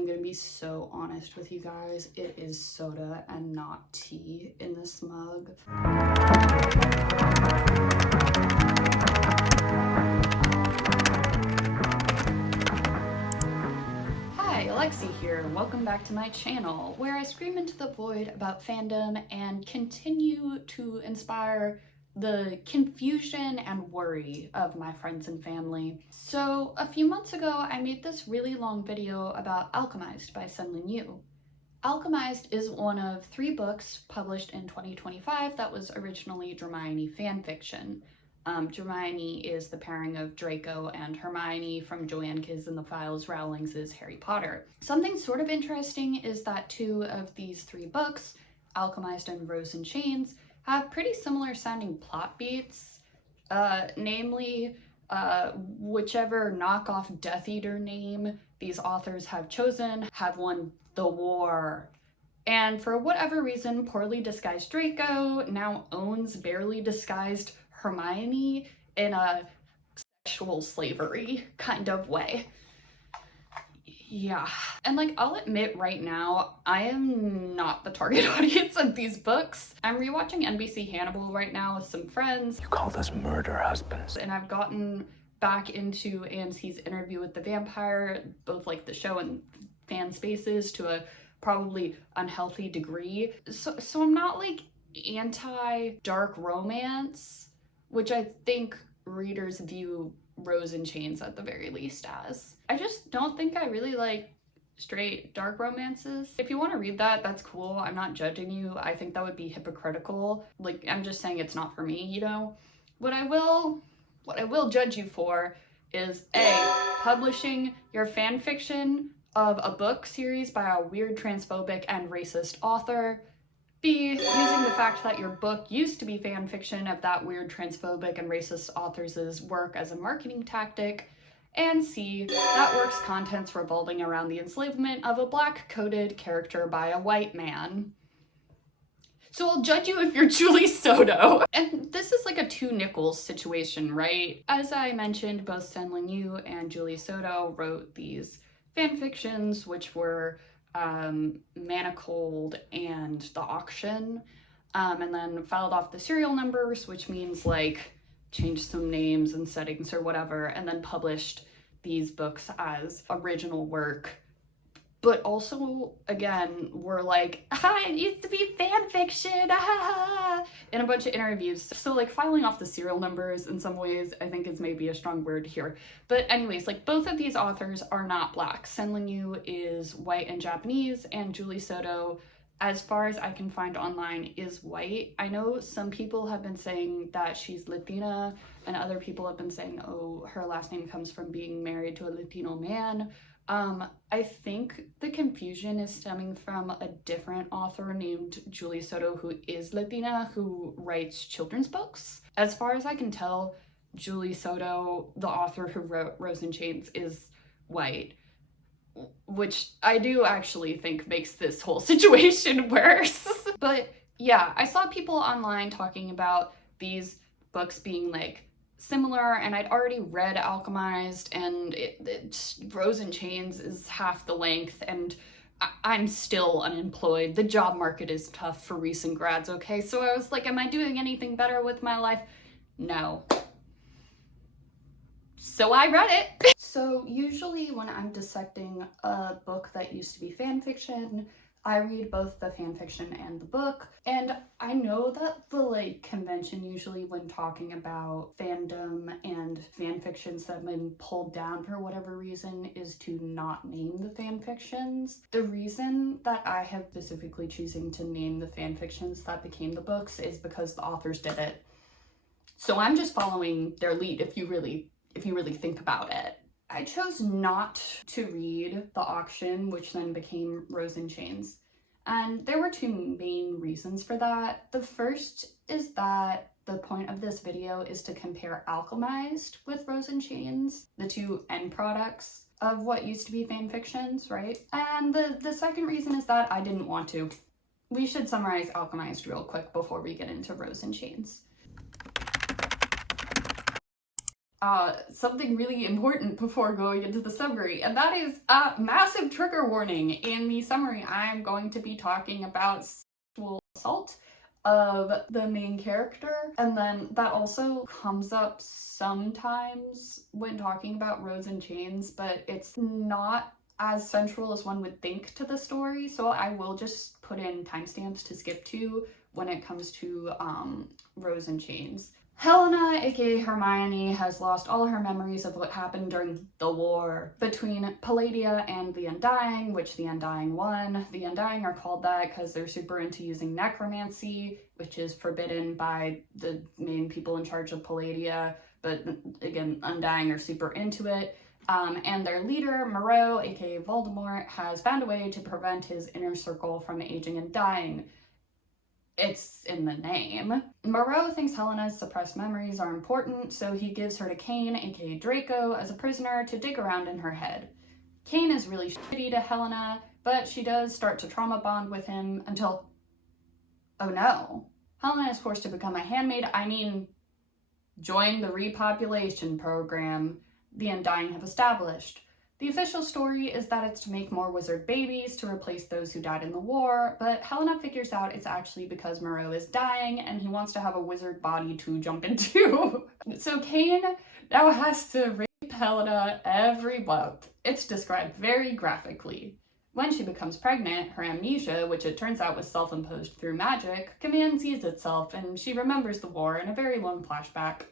I'm gonna be so honest with you guys. It is soda and not tea in this mug. Hi, Alexi here. Welcome back to my channel, where I scream into the void about fandom and continue to inspire the confusion and worry of my friends and family. So a few months ago, I made this really long video about Alchemized by Senlin Yu. Alchemized is one of 3 books published in 2025 that was originally Dramione fanfiction. Dramione is the pairing of Draco and Hermione from Joanne K. and the Files Rowling's Harry Potter. Something sort of interesting is that 2 of these 3 books, Alchemized and Rose in Chains, have pretty similar sounding plot beats, namely whichever knockoff Death Eater name these authors have chosen have won the war. And for whatever reason, poorly disguised Draco now owns barely disguised Hermione in a sexual slavery kind of way. Yeah. And like, I'll admit right now, I am not the target audience of these books. I'm rewatching NBC Hannibal right now with some friends. You called us murder husbands. And I've gotten back into Annecy's Interview with the Vampire, both like the show and fan spaces, to a probably unhealthy degree. So I'm not like anti-dark romance, which I think readers view Rose in Chains at the very least as. I just don't think I really like straight dark romances. If you want to read that, that's cool. I'm not judging you. I think that would be hypocritical. Like, I'm just saying it's not for me, you know? What I will judge you for is A, publishing your fan fiction of a book series by a weird transphobic and racist author, B, using the fact that your book used to be fan fiction of that weird transphobic and racist author's work as a marketing tactic, and C, that work's contents revolving around the enslavement of a black-coded character by a white man. So I'll judge you if you're Julie Soto. And this is like a 2 nickels situation, right? As I mentioned, both Senlin Yu and Julie Soto wrote these fanfictions, which were Manacled and The Auction, and then filed off the serial numbers, which means like changed some names and settings or whatever, and then published these books as original work. But also, again, were like, it used to be fan fiction, in a bunch of interviews. So like filing off the serial numbers in some ways, I think is maybe a strong word here. But anyways, like both of these authors are not Black. Senlin Yu is white and Japanese, and Julie Soto, as far as I can find online, is white. I know some people have been saying that she's Latina, and other people have been saying, oh, her last name comes from being married to a Latino man. I think the confusion is stemming from a different author named Julie Soto, who is Latina, who writes children's books. As far as I can tell, Julie Soto, the author who wrote Rose in Chains, is white, which I do actually think makes this whole situation worse. But yeah, I saw people online talking about these books being like similar, and I'd already read Alchemized, and Rose in Chains is half the length, and I'm still unemployed. The job market is tough for recent grads, okay? So I was like, am I doing anything better with my life? No. So I read it. So usually when I'm dissecting a book that used to be fan fiction, I read both the fanfiction and the book, and I know that the like convention usually when talking about fandom and fanfictions that have been pulled down for whatever reason is to not name the fanfictions. The reason that I have specifically choosing to name the fanfictions that became the books is because the authors did it. So I'm just following their lead if you really think about it. I chose not to read The Auction, which then became Rose in Chains. And there were 2 main reasons for that. The first is that the point of this video is to compare Alchemized with Rose in Chains, the 2 end products of what used to be fanfictions, right? And the second reason is that I didn't want to. We should summarize Alchemized real quick before we get into Rose in Chains. something really important before going into the summary, and that is a massive trigger warning. In the summary, I'm going to be talking about sexual assault of the main character, and then that also comes up sometimes when talking about Rose in Chains, but it's not as central as one would think to the story, so I will just put in timestamps to skip to when it comes to Rose in Chains. Helena, aka Hermione, has lost all her memories of what happened during the war between Palladia and the Undying, which the Undying won. The Undying are called that because they're super into using necromancy, which is forbidden by the main people in charge of Palladia, but again, Undying are super into it. And their leader, Moreau, aka Voldemort, has found a way to prevent his inner circle from aging and dying. It's in the name. Moreau thinks Helena's suppressed memories are important, so he gives her to Cain, aka Draco, as a prisoner to dig around in her head. Cain is really shitty to Helena, but she does start to trauma bond with him until... oh no. Helena is forced to become a handmaid. Join the repopulation program the Undying have established. The official story is that it's to make more wizard babies to replace those who died in the war, but Helena figures out it's actually because Moreau is dying and he wants to have a wizard body to jump into. So Cain now has to rape Helena every month. It's described very graphically. When she becomes pregnant, her amnesia, which it turns out was self-imposed through magic, commands itself, and she remembers the war in a very long flashback.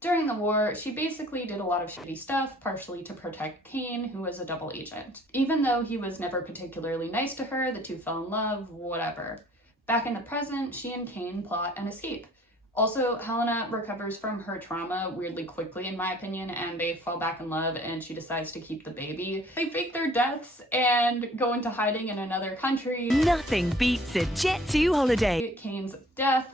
During the war, she basically did a lot of shitty stuff, partially to protect Cain, who was a double agent. Even though he was never particularly nice to her, the two fell in love, whatever. Back in the present, she and Cain plot an escape. Also, Helena recovers from her trauma weirdly quickly, in my opinion, and they fall back in love, and she decides to keep the baby. They fake their deaths and go into hiding in another country. Nothing beats a Jet2 holiday. Cain's death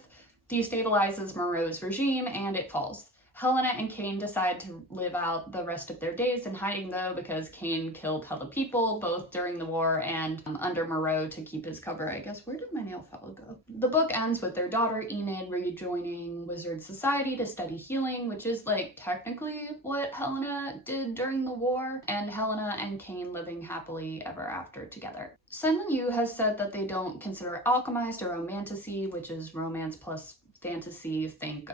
destabilizes Moreau's regime, and it falls. Helena and Cain decide to live out the rest of their days in hiding, though, because Cain killed hella people, both during the war and under Moreau to keep his cover, I guess. Where did my nail file go? The book ends with their daughter Enid rejoining Wizard Society to study healing, which is, technically what Helena did during the war, and Helena and Cain living happily ever after together. Senlin Yu has said that they don't consider Alchemized a romantasy, which is romance plus fantasy. Think,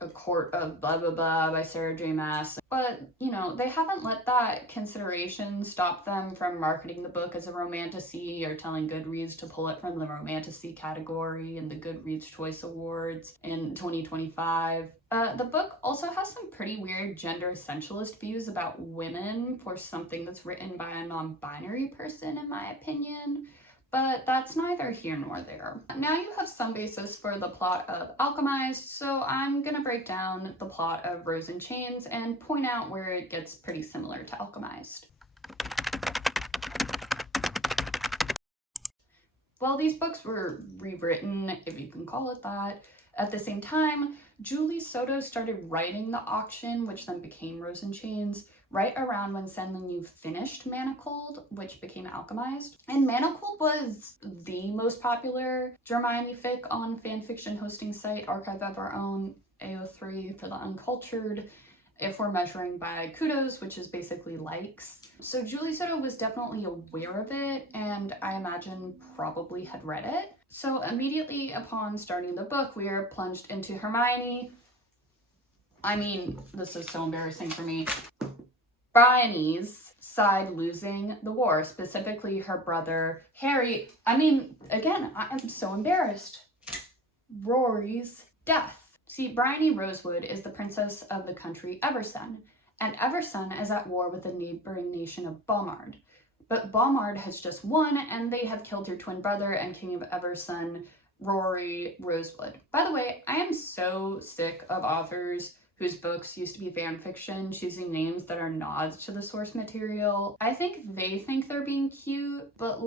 A Court of blah blah blah by Sarah J Maas. But, they haven't let that consideration stop them from marketing the book as a romantasy or telling Goodreads to pull it from the romantasy category in the Goodreads Choice Awards in 2025. The book also has some pretty weird gender essentialist views about women for something that's written by a non-binary person, in my opinion. But that's neither here nor there. Now you have some basis for the plot of Alchemized, so I'm gonna break down the plot of Rose in Chains and point out where it gets pretty similar to Alchemized. While these books were rewritten, if you can call it that, at the same time, Julie Soto started writing The Auction, which then became Rose in Chains, right around when Senlin Yu finished Manacled, which became Alchemized. And Manacled was the most popular Hermione fic on fanfiction hosting site Archive of Our Own, AO3 for the uncultured, if we're measuring by kudos, which is basically likes. So Julie Soto was definitely aware of it, and I imagine probably had read it. So immediately upon starting the book, we are plunged into Hermione. This is so embarrassing for me. Bryony's side losing the war, specifically her brother Harry. Again, I'm so embarrassed. Rory's death. See, Bryony Rosewood is the princess of the country Eversun, and Eversun is at war with the neighboring nation of Baumard. But Baumard has just won, and they have killed her twin brother and king of Eversun, Rory Rosewood. By the way, I am so sick of authors whose books used to be fan fiction choosing names that are nods to the source material. I think they think they're being cute, but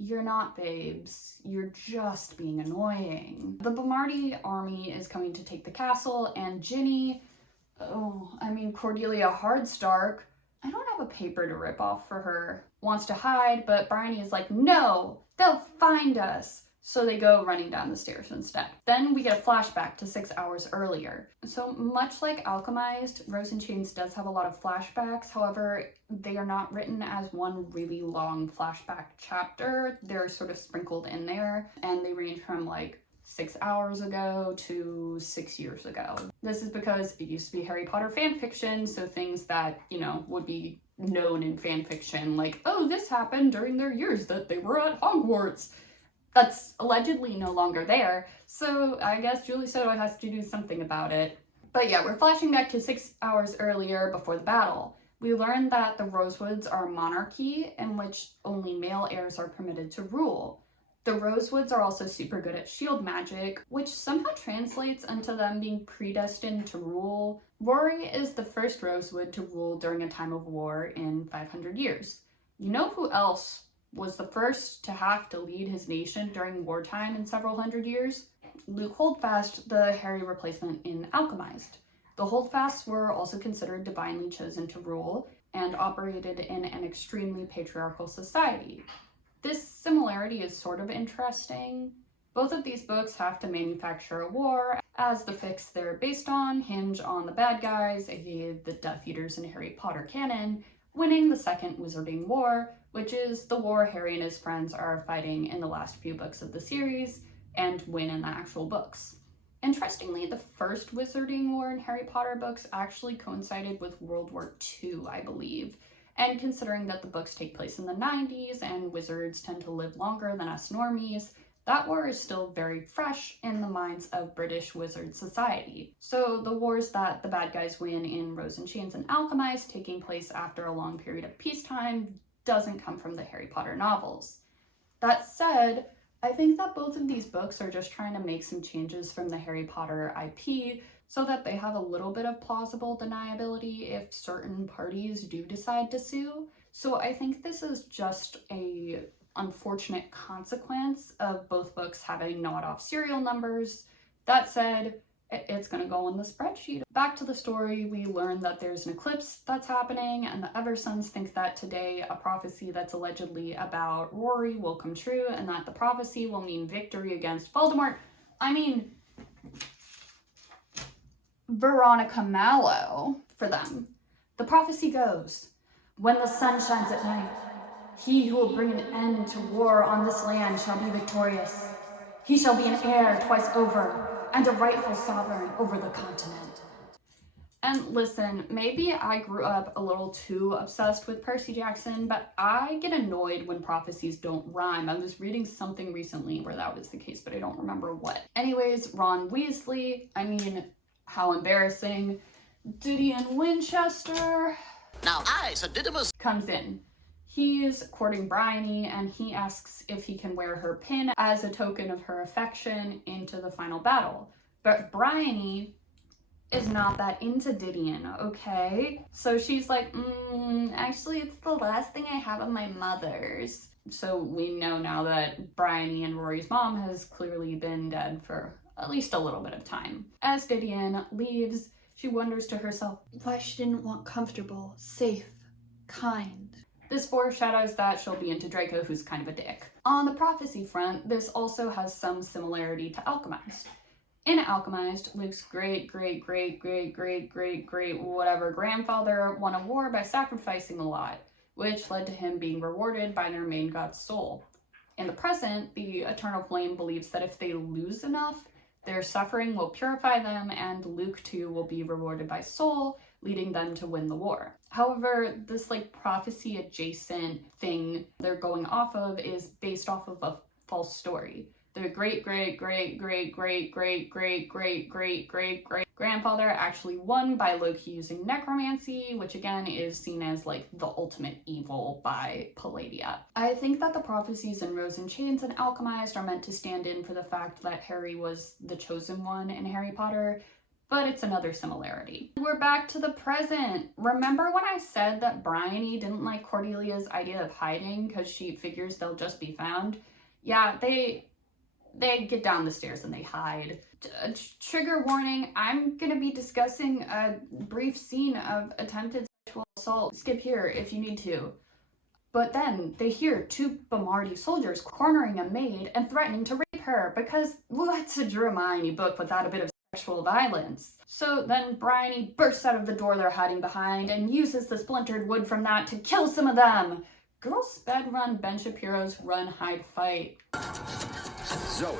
you're not, babes. You're just being annoying. The Bomardi army is coming to take the castle, and Ginny, Cordelia Hardstark, I don't have a paper to rip off for her, wants to hide, but Bryony is like, no, they'll find us. so they go running down the stairs instead. Then we get a flashback to 6 hours earlier. So much like Alchemized, Rose in Chains does have a lot of flashbacks. However, they are not written as one really long flashback chapter. They're sort of sprinkled in there, and they range from like 6 hours ago to 6 years ago. This is because it used to be Harry Potter fan fiction, so things that, you know, would be known in fan fiction, like, oh, this happened during their years that they were at Hogwarts. That's allegedly no longer there, so I guess Julie Soto has to do something about it. But yeah, we're flashing back to 6 hours earlier before the battle. We learn that the Rosewoods are a monarchy in which only male heirs are permitted to rule. The Rosewoods are also super good at shield magic, which somehow translates into them being predestined to rule. Rory is the first Rosewood to rule during a time of war in 500 years. You know who else was the first to have to lead his nation during wartime in several hundred years? Luke Holdfast, the Harry replacement in Alchemized. The Holdfasts were also considered divinely chosen to rule and operated in an extremely patriarchal society. This similarity is sort of interesting. Both of these books have to manufacture a war, as the fics they're based on hinge on the bad guys, aka the Death Eaters in Harry Potter canon, winning the Second Wizarding War, which is the war Harry and his friends are fighting in the last few books of the series, and win in the actual books. Interestingly, the first Wizarding War in Harry Potter books actually coincided with World War II, I believe. And considering that the books take place in the 90s and wizards tend to live longer than us normies, that war is still very fresh in the minds of British wizard society. So the wars that the bad guys win in Rose in Chains and Alchemized, taking place after a long period of peacetime, doesn't come from the Harry Potter novels. That said, I think that both of these books are just trying to make some changes from the Harry Potter IP so that they have a little bit of plausible deniability if certain parties do decide to sue. So I think this is just a unfortunate consequence of both books having gnawed-off serial numbers. That said, it's gonna go in the spreadsheet. Back to the story, we learn that there's an eclipse that's happening, and the Eversons think that today a prophecy that's allegedly about Rory will come true, and that the prophecy will mean victory against Voldemort. I mean, Veronica Mallow for them. The prophecy goes, when the sun shines at night, he who will bring an end to war on this land shall be victorious. He shall be an heir twice over, and a rightful sovereign over the continent. And listen, maybe I grew up a little too obsessed with Percy Jackson, but I get annoyed when prophecies don't rhyme. I was reading something recently where that was the case, but I don't remember what. Anyways, Ron Weasley, I mean, how embarrassing. Didion Winchester Now I, Sir Didymus, comes in. He's courting Bryony, and he asks if he can wear her pin as a token of her affection into the final battle. But Bryony is not that into Didion, okay? So she's like, actually it's the last thing I have of my mother's. So we know now that Bryony and Rory's mom has clearly been dead for at least a little bit of time. As Didion leaves, she wonders to herself why she didn't want comfortable, safe, kind. This foreshadows that she'll be into Draco, who's kind of a dick. On the prophecy front, this also has some similarity to Alchemized. In Alchemized, Luke's great whatever grandfather won a war by sacrificing a lot, which led to him being rewarded by their main god's soul. In the present, the Eternal Flame believes that if they lose enough, their suffering will purify them, and Luke too will be rewarded by soul, leading them to win the war. However, this prophecy adjacent thing they're going off of is based off of a false story. The great grandfather actually won by Loki using necromancy, which again is seen as the ultimate evil by Palladia. I think that the prophecies in Rose in Chains and Alchemized are meant to stand in for the fact that Harry was the chosen one in Harry Potter, but it's another similarity. We're back to the present. Remember when I said that Bryony didn't like Cordelia's idea of hiding because she figures they'll just be found? Yeah, they get down the stairs and they hide. Trigger warning, I'm gonna be discussing a brief scene of attempted sexual assault. Skip here if you need to. But then they hear two Bomardi soldiers cornering a maid and threatening to rape her, because what's a Hermione book without a bit of sexual violence? So then Bryony bursts out of the door they're hiding behind and uses the splintered wood from that to kill some of them. Girls sped run Ben Shapiro's run, hide, fight. Zoe.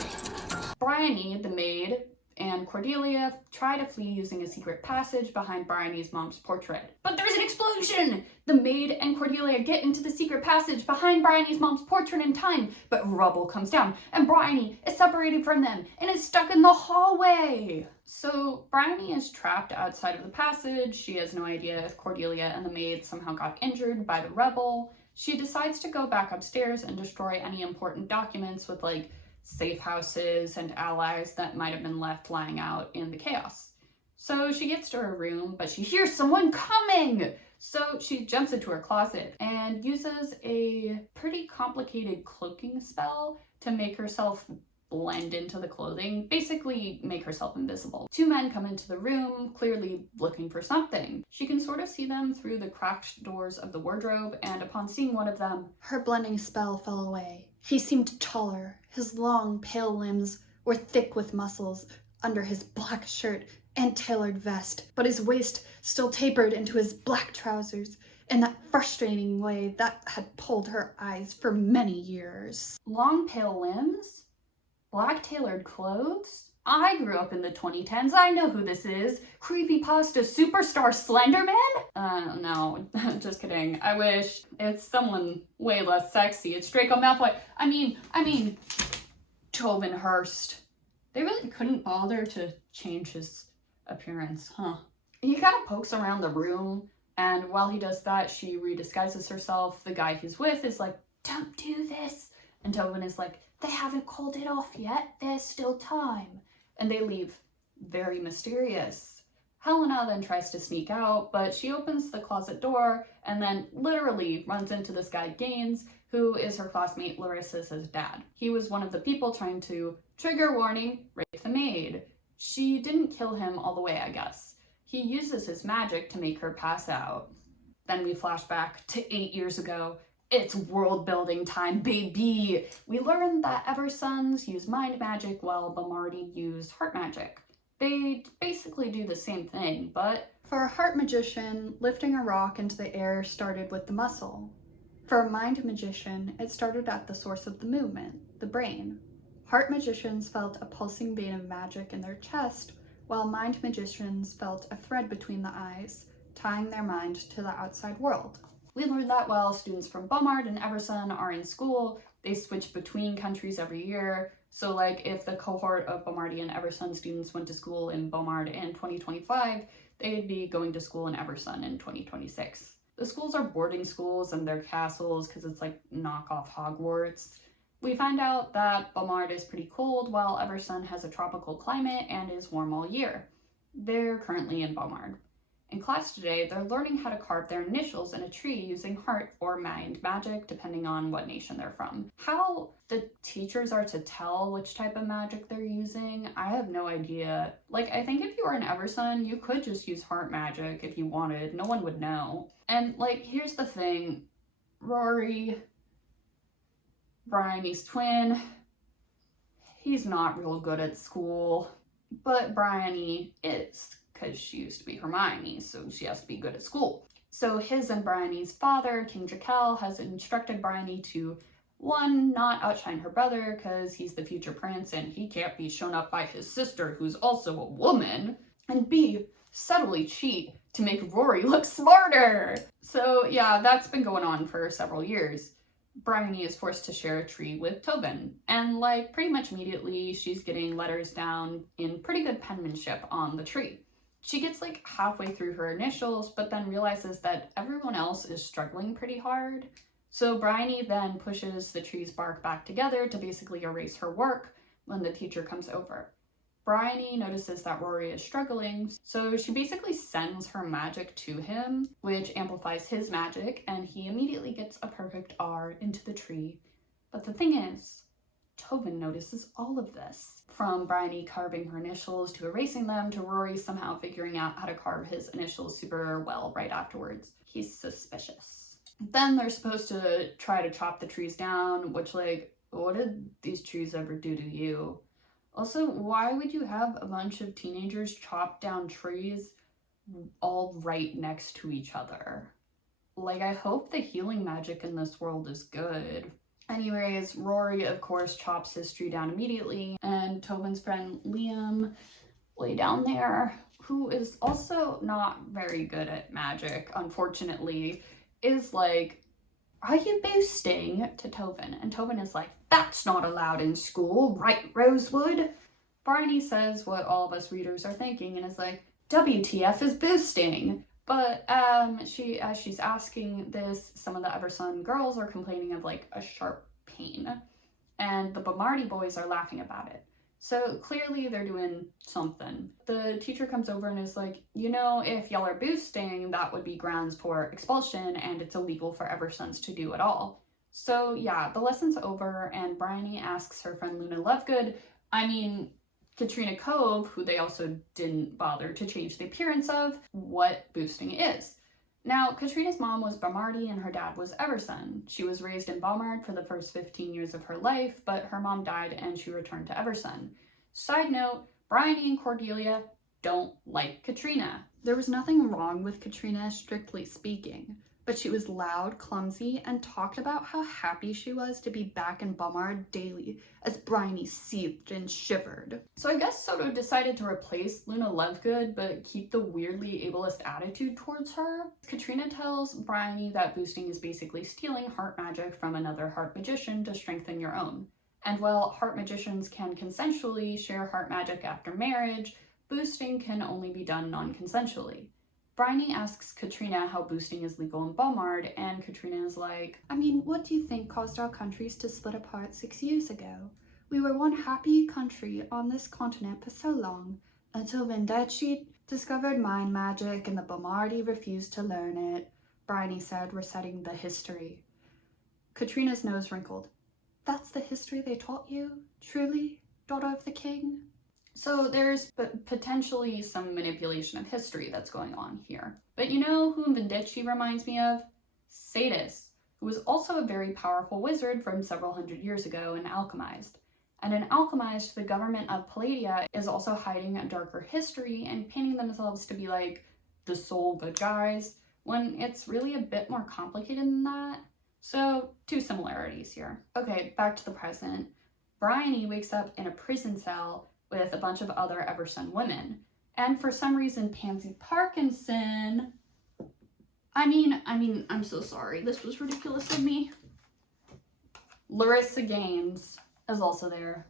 Bryony, the maid, and Cordelia try to flee using a secret passage behind Bryony's mom's portrait. But there's an explosion! The maid and Cordelia get into the secret passage behind Bryony's mom's portrait in time, but rubble comes down, and Bryony is separated from them and is stuck in the hallway. So Bryony is trapped outside of the passage. She has no idea if Cordelia and the maid somehow got injured by the rebel. She decides to go back upstairs and destroy any important documents with like safe houses and allies that might have been left lying out in the chaos. So she gets to her room, but she hears someone coming! So she jumps into her closet and uses a pretty complicated cloaking spell to make herself blend into the clothing, basically make herself invisible. Two men come into the room, clearly looking for something. She can sort of see them through the cracked doors of the wardrobe, and upon seeing one of them, her blending spell fell away. He seemed taller. His long, pale limbs were thick with muscles under his black shirt and tailored vest, but his waist still tapered into his black trousers in that frustrating way that had pulled her eyes for many years. long pale limbs? Black tailored clothes? I grew up in the 2010s. I know who this is. Creepypasta superstar Slenderman? No, just kidding. I wish. It's someone way less sexy. It's Draco Malfoy. I mean, Tobin Hurst. They really couldn't bother to change his appearance, huh? He kind of pokes around the room, and while he does that, she redisguises herself. The guy he's with is like, "Don't do this." And Tobin is like, "They haven't called it off yet. There's still time." And they leave. Very mysterious. Helena then tries to sneak out, but she opens the closet door and then literally runs into this guy Gaines, who is her classmate Larissa's dad. He was one of the people trying to, trigger warning, rape the maid. She didn't kill him all the way, I guess. He uses his magic to make her pass out. Then we flash back to 8 years ago. It's world building time, baby! We learned that Eversons use mind magic while Bomardi use heart magic. They basically do the same thing, but For a heart magician, lifting a rock into the air started with the muscle. For a mind magician, it started at the source of the movement, the brain. Heart magicians felt a pulsing vein of magic in their chest, while mind magicians felt a thread between the eyes, tying their mind to the outside world. We learned that while students from Beaumard and Everson are in school, they switch between countries every year. So like if the cohort of Beaumardy and Everson students went to school in Beaumard in 2025, they'd be going to school in Everson in 2026. The schools are boarding schools and they're castles because it's like knockoff Hogwarts. We find out that Beaumard is pretty cold while Everson has a tropical climate and is warm all year. They're currently in Beaumard. In class today, they're learning how to carve their initials in a tree using heart or mind magic, depending on what nation they're from. How the teachers are to tell which type of magic they're using, I have no idea. Like, I think if you were in Everson, you could just use heart magic if you wanted. No one would know. And, like, here's the thing. Rory, Bryony's twin, he's not real good at school, but Bryony is, because she used to be Hermione, so she has to be good at school. So his and Bryony's father, King Drakel, has instructed Bryony to, 1, not outshine her brother, because he's the future prince and he can't be shown up by his sister, who's also a woman, and B, subtly cheat to make Rory look smarter. So yeah, that's been going on for several years. Bryony is forced to share a tree with Tobin, and like pretty much immediately she's getting letters down in pretty good penmanship on the tree. She gets like halfway through her initials, but then realizes that everyone else is struggling pretty hard. So Bryony then pushes the tree's bark back together to basically erase her work when the teacher comes over. Bryony notices that Rory is struggling, so she basically sends her magic to him, which amplifies his magic, and he immediately gets a perfect R into the tree. But the thing is, Tobin notices all of this. From Bryony carving her initials to erasing them to Rory somehow figuring out how to carve his initials super well right afterwards. He's suspicious. Then they're supposed to try to chop the trees down, which like, What did these trees ever do to you? Also, why would you have a bunch of teenagers chop down trees all right next to each other? Like, I hope the healing magic in this world is good. Anyways, Rory, of course, chops his tree down immediately, and Tobin's friend Liam, way down there, who is also not very good at magic, unfortunately, is like, "Are you boosting?" to Tobin. And Tobin is like, "That's not allowed in school, right, Rosewood?" Bryony says what all of us readers are thinking and is like, "WTF is boosting?" But as she's asking this, some of the Eversun girls are complaining of like a sharp pain, and the Bomardi boys are laughing about it. So clearly they're doing something. The teacher comes over and is like, "You know, if y'all are boosting, that would be grounds for expulsion, and it's illegal for Eversuns to do at all." So yeah, the lesson's over, and Bryony asks her friend Luna Lovegood, Katrina Cove, who they also didn't bother to change the appearance of, what boosting is. Now, Katrina's mom was Bomardi and her dad was Eversun. She was raised in Bomard for the first 15 years of her life, but her mom died and she returned to Eversun. Side note, Bryony and Cordelia don't like Katrina. There was nothing wrong with Katrina, strictly speaking, but she was loud, clumsy, and talked about how happy she was to be back in Bomard daily as Bryony seethed and shivered. So I guess Soto decided to replace Luna Lovegood but keep the weirdly ableist attitude towards her. Katrina tells Bryony that boosting is basically stealing heart magic from another heart magician to strengthen your own. And while heart magicians can consensually share heart magic after marriage, boosting can only be done non-consensually. Bryony asks Katrina how boosting is legal in Bomard, and Katrina is like, "What do you think caused our countries to split apart 6 years ago? We were one happy country on this continent for so long, until Venditti discovered mind magic and the Bomardi refused to learn it," Bryony said, reciting the history. Katrina's nose wrinkled. "That's the history they taught you? Truly, daughter of the king?" So there's potentially some manipulation of history that's going on here. But you know who Venditti reminds me of? Satis, who was also a very powerful wizard from several hundred years ago and alchemized. And in Alchemized, the government of Palladia is also hiding a darker history and painting themselves to be like the sole good guys, when it's really a bit more complicated than that. So, two similarities here. Okay, back to the present. Bryony wakes up in a prison cell with a bunch of other Eversun women. And for some reason, Pansy Parkinson... I'm so sorry. This was ridiculous of me. Larissa Gaines is also there.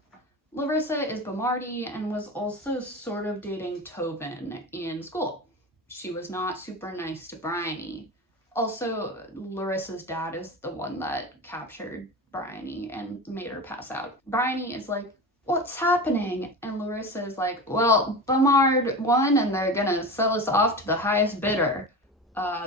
Larissa is Bomardi and was also sort of dating Tobin in school. She was not super nice to Bryony. Also, Larissa's dad is the one that captured Bryony and made her pass out. Bryony is like, "What's happening?" And Larissa is like, "Well, Bomard won and they're gonna sell us off to the highest bidder."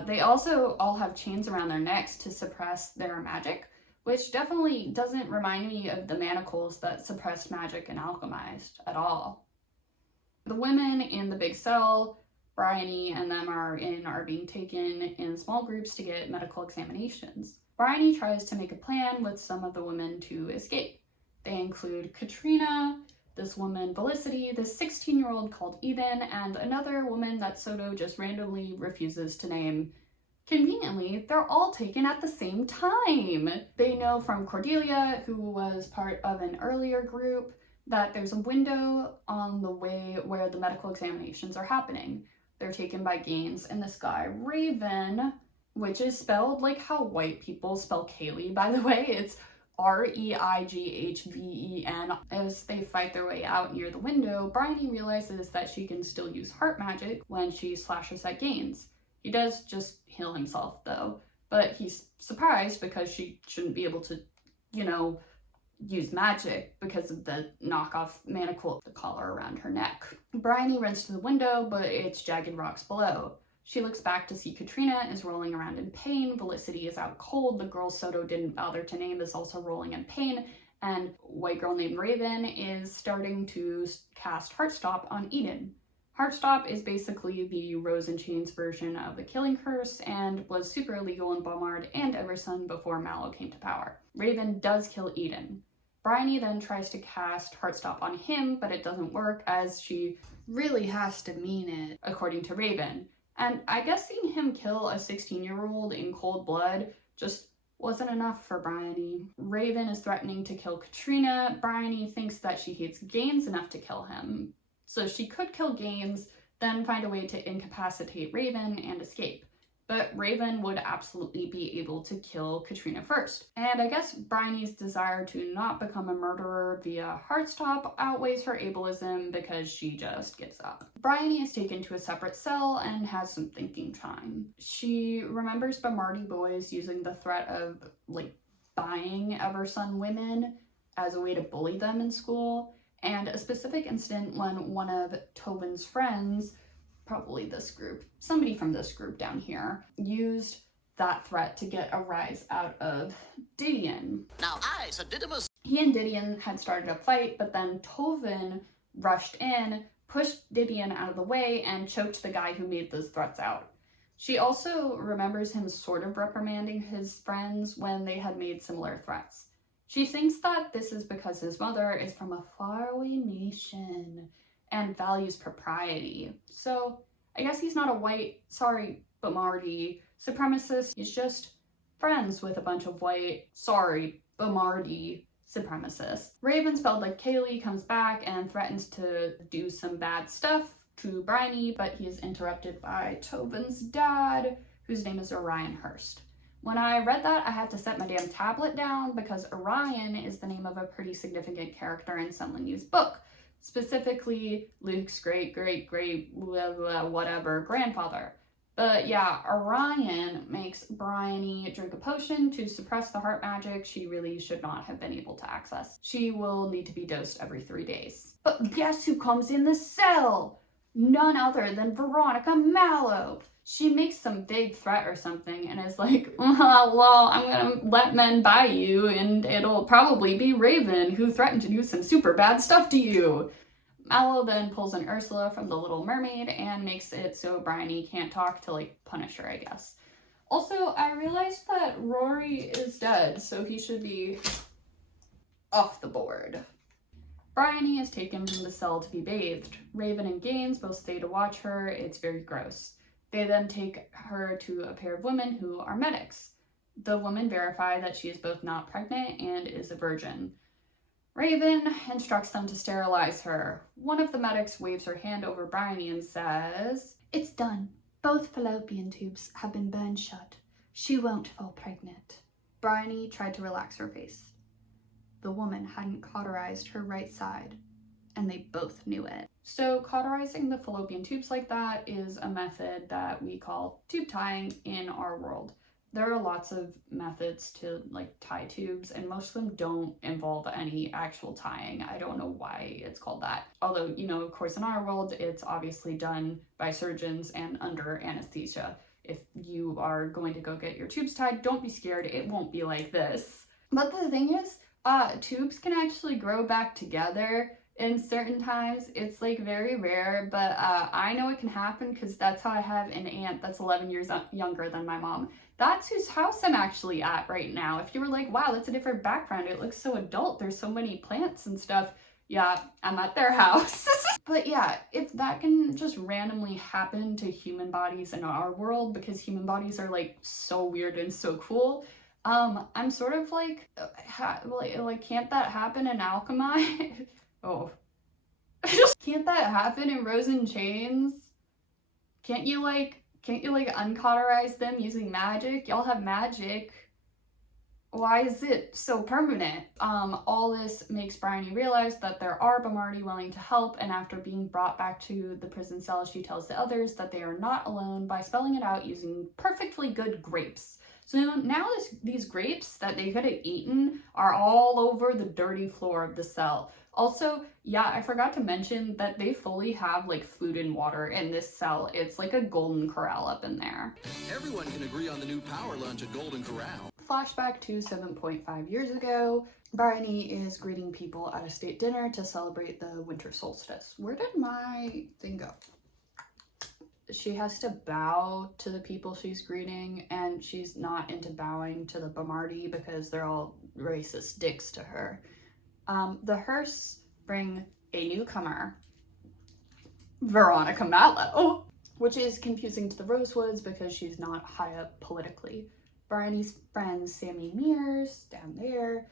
They also all have chains around their necks to suppress their magic, which definitely doesn't remind me of the manacles that suppressed magic in Alchemized at all. The women in the big cell, Bryony and them are being taken in small groups to get medical examinations. Bryony tries to make a plan with some of the women to escape. They include Katrina, this woman Felicity, this 16-year-old called Eden, and another woman that Soto just randomly refuses to name. Conveniently, they're all taken at the same time. They know from Cordelia, who was part of an earlier group, that there's a window on the way where the medical examinations are happening. They're taken by Gaines and this guy, Raven, which is spelled like how white people spell Kaylee, by the way. It's Reighven. As they fight their way out near the window, Bryony realizes that she can still use heart magic when she slashes at Gaines. He does just heal himself though, but he's surprised because she shouldn't be able to, use magic because of the knockoff manacle, the collar around her neck. Bryony runs to the window, but it's jagged rocks below. She looks back to see Katrina is rolling around in pain, Felicity is out cold, the girl Soto didn't bother to name is also rolling in pain, and white girl named Raven is starting to cast Heartstop on Eden. Heartstop is basically the Rose and Chains version of the Killing Curse and was super illegal in Bomard and Eversun before Mallow came to power. Raven does kill Eden. Bryony then tries to cast Heartstop on him, but it doesn't work as she really has to mean it, according to Raven. And I guess seeing him kill a 16-year-old in cold blood just wasn't enough for Bryony. Raven is threatening to kill Katrina. Bryony thinks that she hates Gaines enough to kill him. So she could kill Gaines, then find a way to incapacitate Raven and escape. But Raven would absolutely be able to kill Katrina first. And I guess Bryony's desire to not become a murderer via Heartstop outweighs her ableism because she just gives up. Bryony is taken to a separate cell and has some thinking time. She remembers Bomardi boys using the threat of, buying Eversun women as a way to bully them in school, and a specific incident when one of Tobin's friends, probably this group, somebody from this group down here, used that threat to get a rise out of Didion. Now I, Sir Didymus. He and Didion had started a fight, but then Tovin rushed in, pushed Didion out of the way, and choked the guy who made those threats out. She also remembers him sort of reprimanding his friends when they had made similar threats. She thinks that this is because his mother is from a faraway nation and values propriety. So I guess he's not a white, Bomardi supremacist. He's just friends with a bunch of white, Bomardi supremacists. Raven, spelled like Kaylee, comes back and threatens to do some bad stuff to Bryony, but he is interrupted by Tobin's dad, whose name is Orion Hurst. When I read that, I had to set my damn tablet down because Orion is the name of a pretty significant character in Sunlen Yu's book. Specifically, Luke's great whatever grandfather. But yeah, Orion makes Bryony drink a potion to suppress the heart magic she really should not have been able to access. She will need to be dosed every 3 days. But guess who comes in the cell? None other than Veronica Mallow. She makes some big threat or something and is like, well, I'm gonna let men buy you and it'll probably be Raven who threatened to do some super bad stuff to you. Mallow then pulls an Ursula from The Little Mermaid and makes it so Bryony can't talk to, punish her, I guess. Also, I realized that Rory is dead, so he should be off the board. Bryony is taken from the cell to be bathed. Raven and Gaines both stay to watch her. It's very gross. They then take her to a pair of women who are medics. The women verify that she is both not pregnant and is a virgin. Raven instructs them to sterilize her. One of the medics waves her hand over Bryony and says, "It's done. Both fallopian tubes have been burned shut. She won't fall pregnant." Bryony tried to relax her face. The woman hadn't cauterized her right side, and they both knew it. So cauterizing the fallopian tubes like that is a method that we call tube tying in our world. There are lots of methods to tie tubes, and most of them don't involve any actual tying. I don't know why it's called that. Although, of course, in our world, it's obviously done by surgeons and under anesthesia. If you are going to go get your tubes tied, don't be scared. It won't be like this. But the thing is, tubes can actually grow back together in certain times. It's very rare, but I know it can happen because that's how I have an aunt that's 11 years younger than my mom. That's whose house I'm actually at right now. If you were like, wow, that's a different background, it looks so adult, there's so many plants and stuff. Yeah, I'm at their house. But yeah, if that can just randomly happen to human bodies in our world because human bodies are so weird and so cool, I'm sort of can't that happen in Alchemy? Oh. Can't that happen in Rose in Chains? Can't you uncauterize them using magic? Y'all have magic. Why is it so permanent? All this makes Bryony realize that there are Bomardi willing to help, and after being brought back to the prison cell, she tells the others that they are not alone by spelling it out using perfectly good grapes. So now these grapes that they could have eaten are all over the dirty floor of the cell. Also, yeah, I forgot to mention that they fully have food and water in this cell. It's like a golden corral up in there. Everyone can agree on the new power lunch at Golden Corral. Flashback to 7.5 years ago. Bryony is greeting people at a state dinner to celebrate the winter solstice. Where did my thing go? She has to bow to the people she's greeting, and she's not into bowing to the Bomardi because they're all racist dicks to her. The Hearsts bring a newcomer, Veronica Mallow, which is confusing to the Rosewoods because she's not high up politically. Bryony's friend Sammy Mears, down there,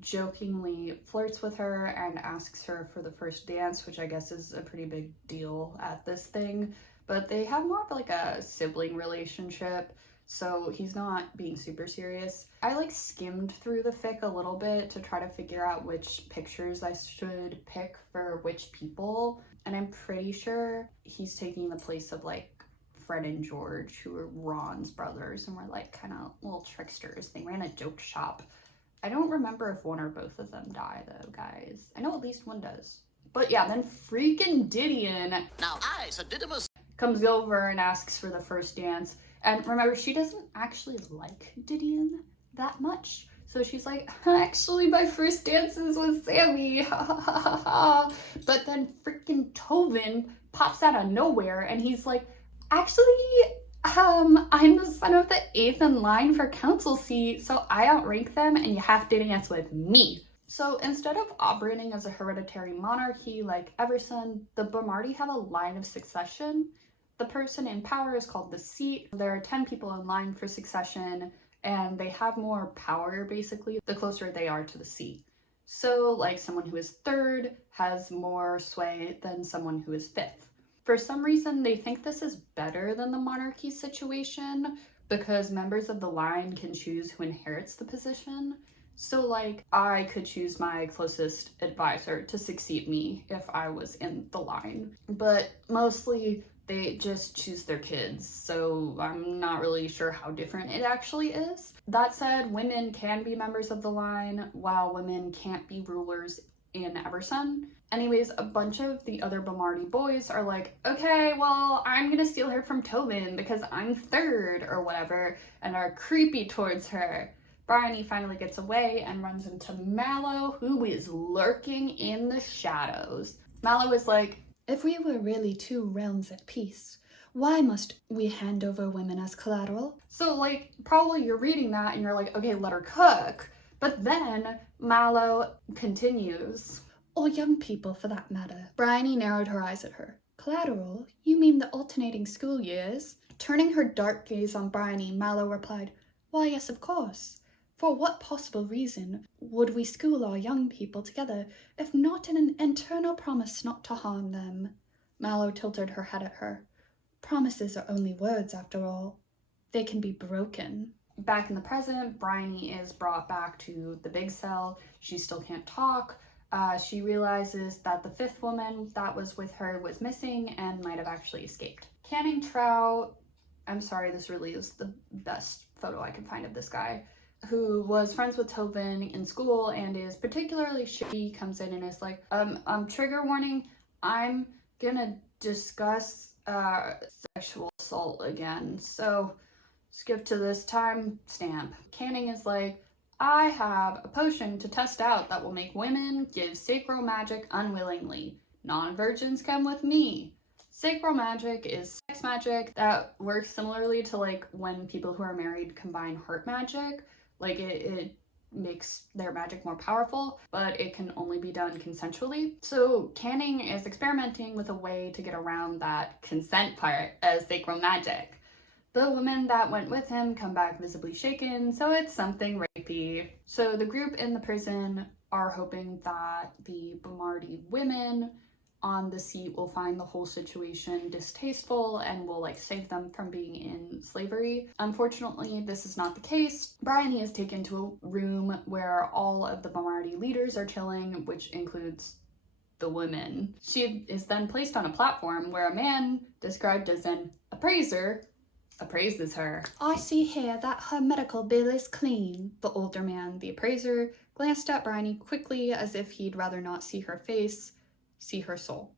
jokingly flirts with her and asks her for the first dance, which I guess is a pretty big deal at this thing. But they have more of like a sibling relationship, so he's not being super serious. I like skimmed through the fic a little bit to try to figure out which pictures I should pick for which people, and I'm pretty sure he's taking the place of like Fred and George, who were Ron's brothers and were like kind of little tricksters. They ran a joke shop. I don't remember if one or both of them die though, guys. I know at least one does. But yeah, then freaking Didion Now I, Sir Didymus, comes over and asks for the first dance. And remember, she doesn't actually like Didion that much. So she's like, actually, my first dance is with Sammy. But then freaking Tovin pops out of nowhere and he's like, actually, I'm the son of the 8th in line for council seat, so I outrank them and you have to dance with me. So instead of operating as a hereditary monarchy like Everson, the Bomardi have a line of succession. The person in power is called the seat. There are 10 people in line for succession, and they have more power, basically, the closer they are to the seat. So, like, someone who is 3rd has more sway than someone who is 5th. For some reason, they think this is better than the monarchy situation, because members of the line can choose who inherits the position. So, like, I could choose my closest advisor to succeed me if I was in the line. But mostly, they just choose their kids, so I'm not really sure how different it actually is. That said, women can be members of the line, while women can't be rulers in Everson. Anyways, a bunch of the other Bomardi boys are like, okay, well, I'm gonna steal her from Tovin because I'm 3rd or whatever, and are creepy towards her. Bryony finally gets away and runs into Mallow, who is lurking in the shadows. Mallow is like, if we were really 2 realms at peace, why must we hand over women as collateral? So, like, probably you're reading that and you're like, okay, let her cook. But then Mallow continues. Or young people, for that matter. Bryony narrowed her eyes at her. Collateral? You mean the alternating school years? Turning her dark gaze on Bryony, Mallow replied, why, yes, of course. For what possible reason would we school our young people together, if not in an eternal promise not to harm them? Mallow tilted her head at her. Promises are only words, after all. They can be broken. Back in the present, Bryony is brought back to the big cell. She still can't talk. She realizes that the 5th woman that was with her was missing and might have actually escaped. Canning Trout, I'm sorry, this really is the best photo I can find of this guy, who was friends with Tovin in school and is particularly shitty, comes in and is like, trigger warning, I'm gonna discuss sexual assault again, so skip to this time stamp. Canning is like, I have a potion to test out that will make women give sacro magic unwillingly. Non-virgins come with me. Sacral magic is sex magic that works similarly to like when people who are married combine heart magic. Like it makes their magic more powerful, but it can only be done consensually. So Canning is experimenting with a way to get around that consent part of sacral magic. The women that went with him come back visibly shaken, so it's something rapey. So the group in the prison are hoping that the Bomardi women on the seat will find the whole situation distasteful and will like save them from being in slavery. Unfortunately, this is not the case. Bryony is taken to a room where all of the Bomardi leaders are chilling, which includes the women. She is then placed on a platform where a man described as an appraiser appraises her. I see here that her medical bill is clean. The older man, the appraiser, glanced at Bryony quickly as if he'd rather not see her face, see her soul.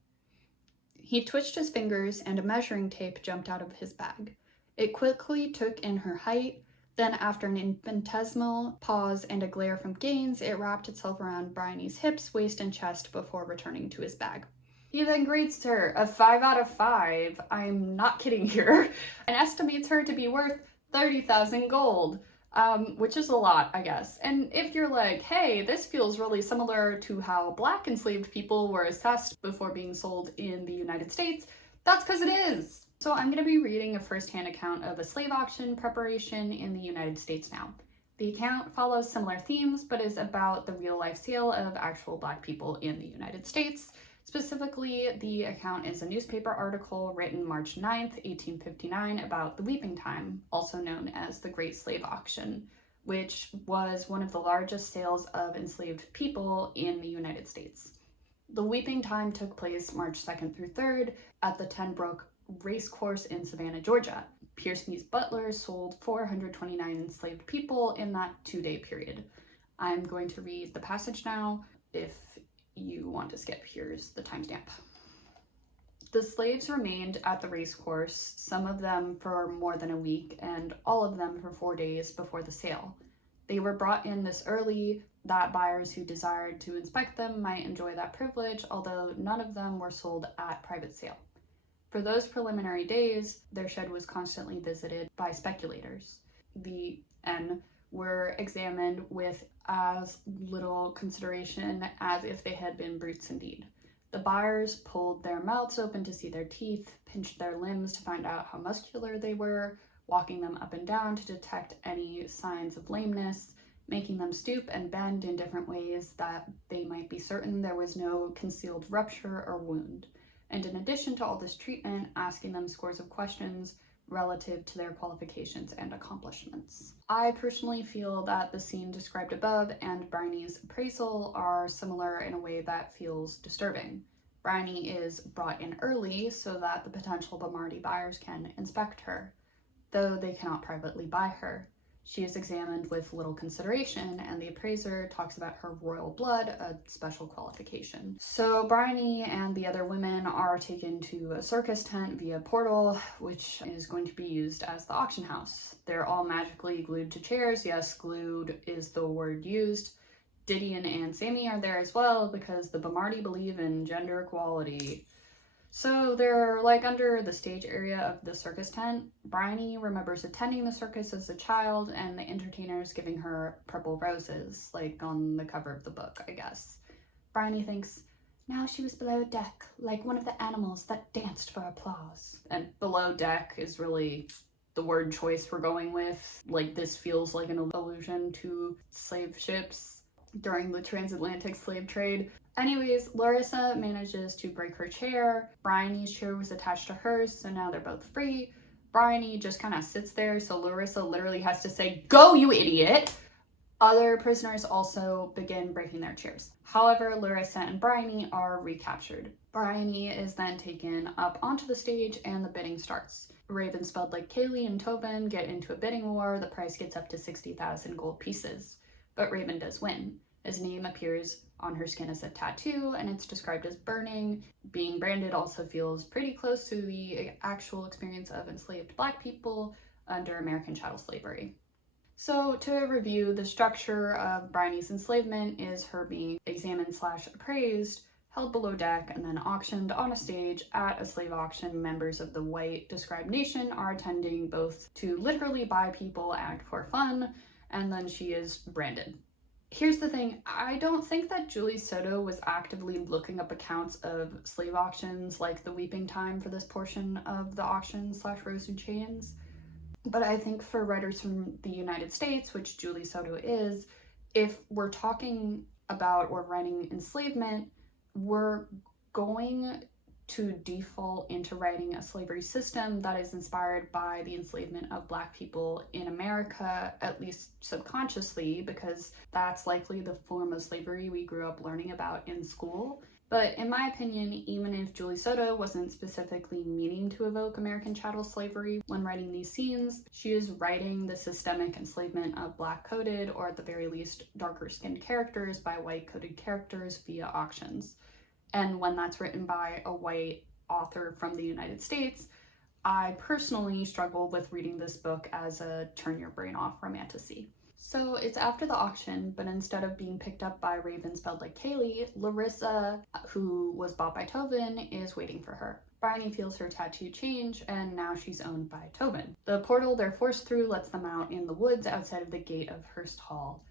He twitched his fingers and a measuring tape jumped out of his bag. It quickly took in her height, then after an infinitesimal pause and a glare from Gaines, it wrapped itself around Bryony's hips, waist, and chest before returning to his bag. He then grades her a 5 out of 5, I'm not kidding here, and estimates her to be worth 30,000 gold. which is a lot, I guess. And if you're like, hey, this feels really similar to how Black enslaved people were assessed before being sold in the United States, that's because it is. So I'm going to be reading a first-hand account of a slave auction preparation in the United States now. The account follows similar themes, but is about the real-life sale of actual Black people in the United States. Specifically, the account is a newspaper article written March 9th, 1859, about the Weeping Time, also known as the Great Slave Auction, which was one of the largest sales of enslaved people in the United States. The Weeping Time took place March 2nd through 3rd at the Ten Brook Racecourse in Savannah, Georgia. Pierce Meese Butler sold 429 enslaved people in that 2-day period. I'm going to read the passage now. If you want to skip, here's the timestamp. The slaves remained at the racecourse, some of them for more than a week, and all of them for 4 days before the sale. They were brought in this early that buyers who desired to inspect them might enjoy that privilege, although none of them were sold at private sale. For those preliminary days, their shed was constantly visited by speculators. The N were examined with as little consideration as if they had been brutes indeed. The buyers pulled their mouths open to see their teeth, pinched their limbs to find out how muscular they were, walking them up and down to detect any signs of lameness, making them stoop and bend in different ways that they might be certain there was no concealed rupture or wound. And in addition to all this treatment, asking them scores of questions relative to their qualifications and accomplishments. I personally feel that the scene described above and Bryony's appraisal are similar in a way that feels disturbing. Bryony is brought in early so that the potential Bomardi buyers can inspect her, though they cannot privately buy her. She is examined with little consideration, and the appraiser talks about her royal blood, a special qualification. So Bryony and the other women are taken to a circus tent via portal, which is going to be used as the auction house. They're all magically glued to chairs. Yes, glued is the word used. Didion and Sammy are there as well because the Bomardi believe in gender equality. So they're like under the stage area of the circus tent. Bryony remembers attending the circus as a child and the entertainers giving her purple roses, like on the cover of the book, I guess. Bryony thinks, now she was below deck, like one of the animals that danced for applause. And below deck is really the word choice we're going with. Like, this feels like an allusion to slave ships during the transatlantic slave trade. Anyways, Larissa manages to break her chair. Bryony's chair was attached to hers, so now they're both free. Bryony just kind of sits there, so Larissa literally has to say, "Go, you idiot!" Other prisoners also begin breaking their chairs. However, Larissa and Bryony are recaptured. Bryony is then taken up onto the stage and the bidding starts. Raven, spelled like Kaylee, and Tobin get into a bidding war. The price gets up to 60,000 gold pieces. But Raven does win. His name appears on her skin as a tattoo, and it's described as burning. Being branded also feels pretty close to the actual experience of enslaved Black people under American chattel slavery. So to review, the structure of Bryony's enslavement is her being examined/appraised, held below deck, and then auctioned on a stage at a slave auction. Members of the white described nation are attending both to literally buy people and for fun, and then she is branded. Here's the thing, I don't think that Julie Soto was actively looking up accounts of slave auctions like the Weeping Time for this portion of the auction/Rose and Chains. But I think for writers from the United States, which Julie Soto is, if we're talking about or writing enslavement, we're going to default into writing a slavery system that is inspired by the enslavement of Black people in America, at least subconsciously, because that's likely the form of slavery we grew up learning about in school. But in my opinion, even if Julie Soto wasn't specifically meaning to evoke American chattel slavery when writing these scenes, she is writing the systemic enslavement of Black-coded, or at the very least, darker-skinned characters by white-coded characters via auctions. And when that's written by a white author from the United States, I personally struggle with reading this book as a turn your brain off romantasy. So it's after the auction, but instead of being picked up by Raven, spelled like Kaylee, Larissa, who was bought by Tobin, is waiting for her. Bryony feels her tattoo change, and now she's owned by Tobin. The portal they're forced through lets them out in the woods outside of the gate of Hearst Hall.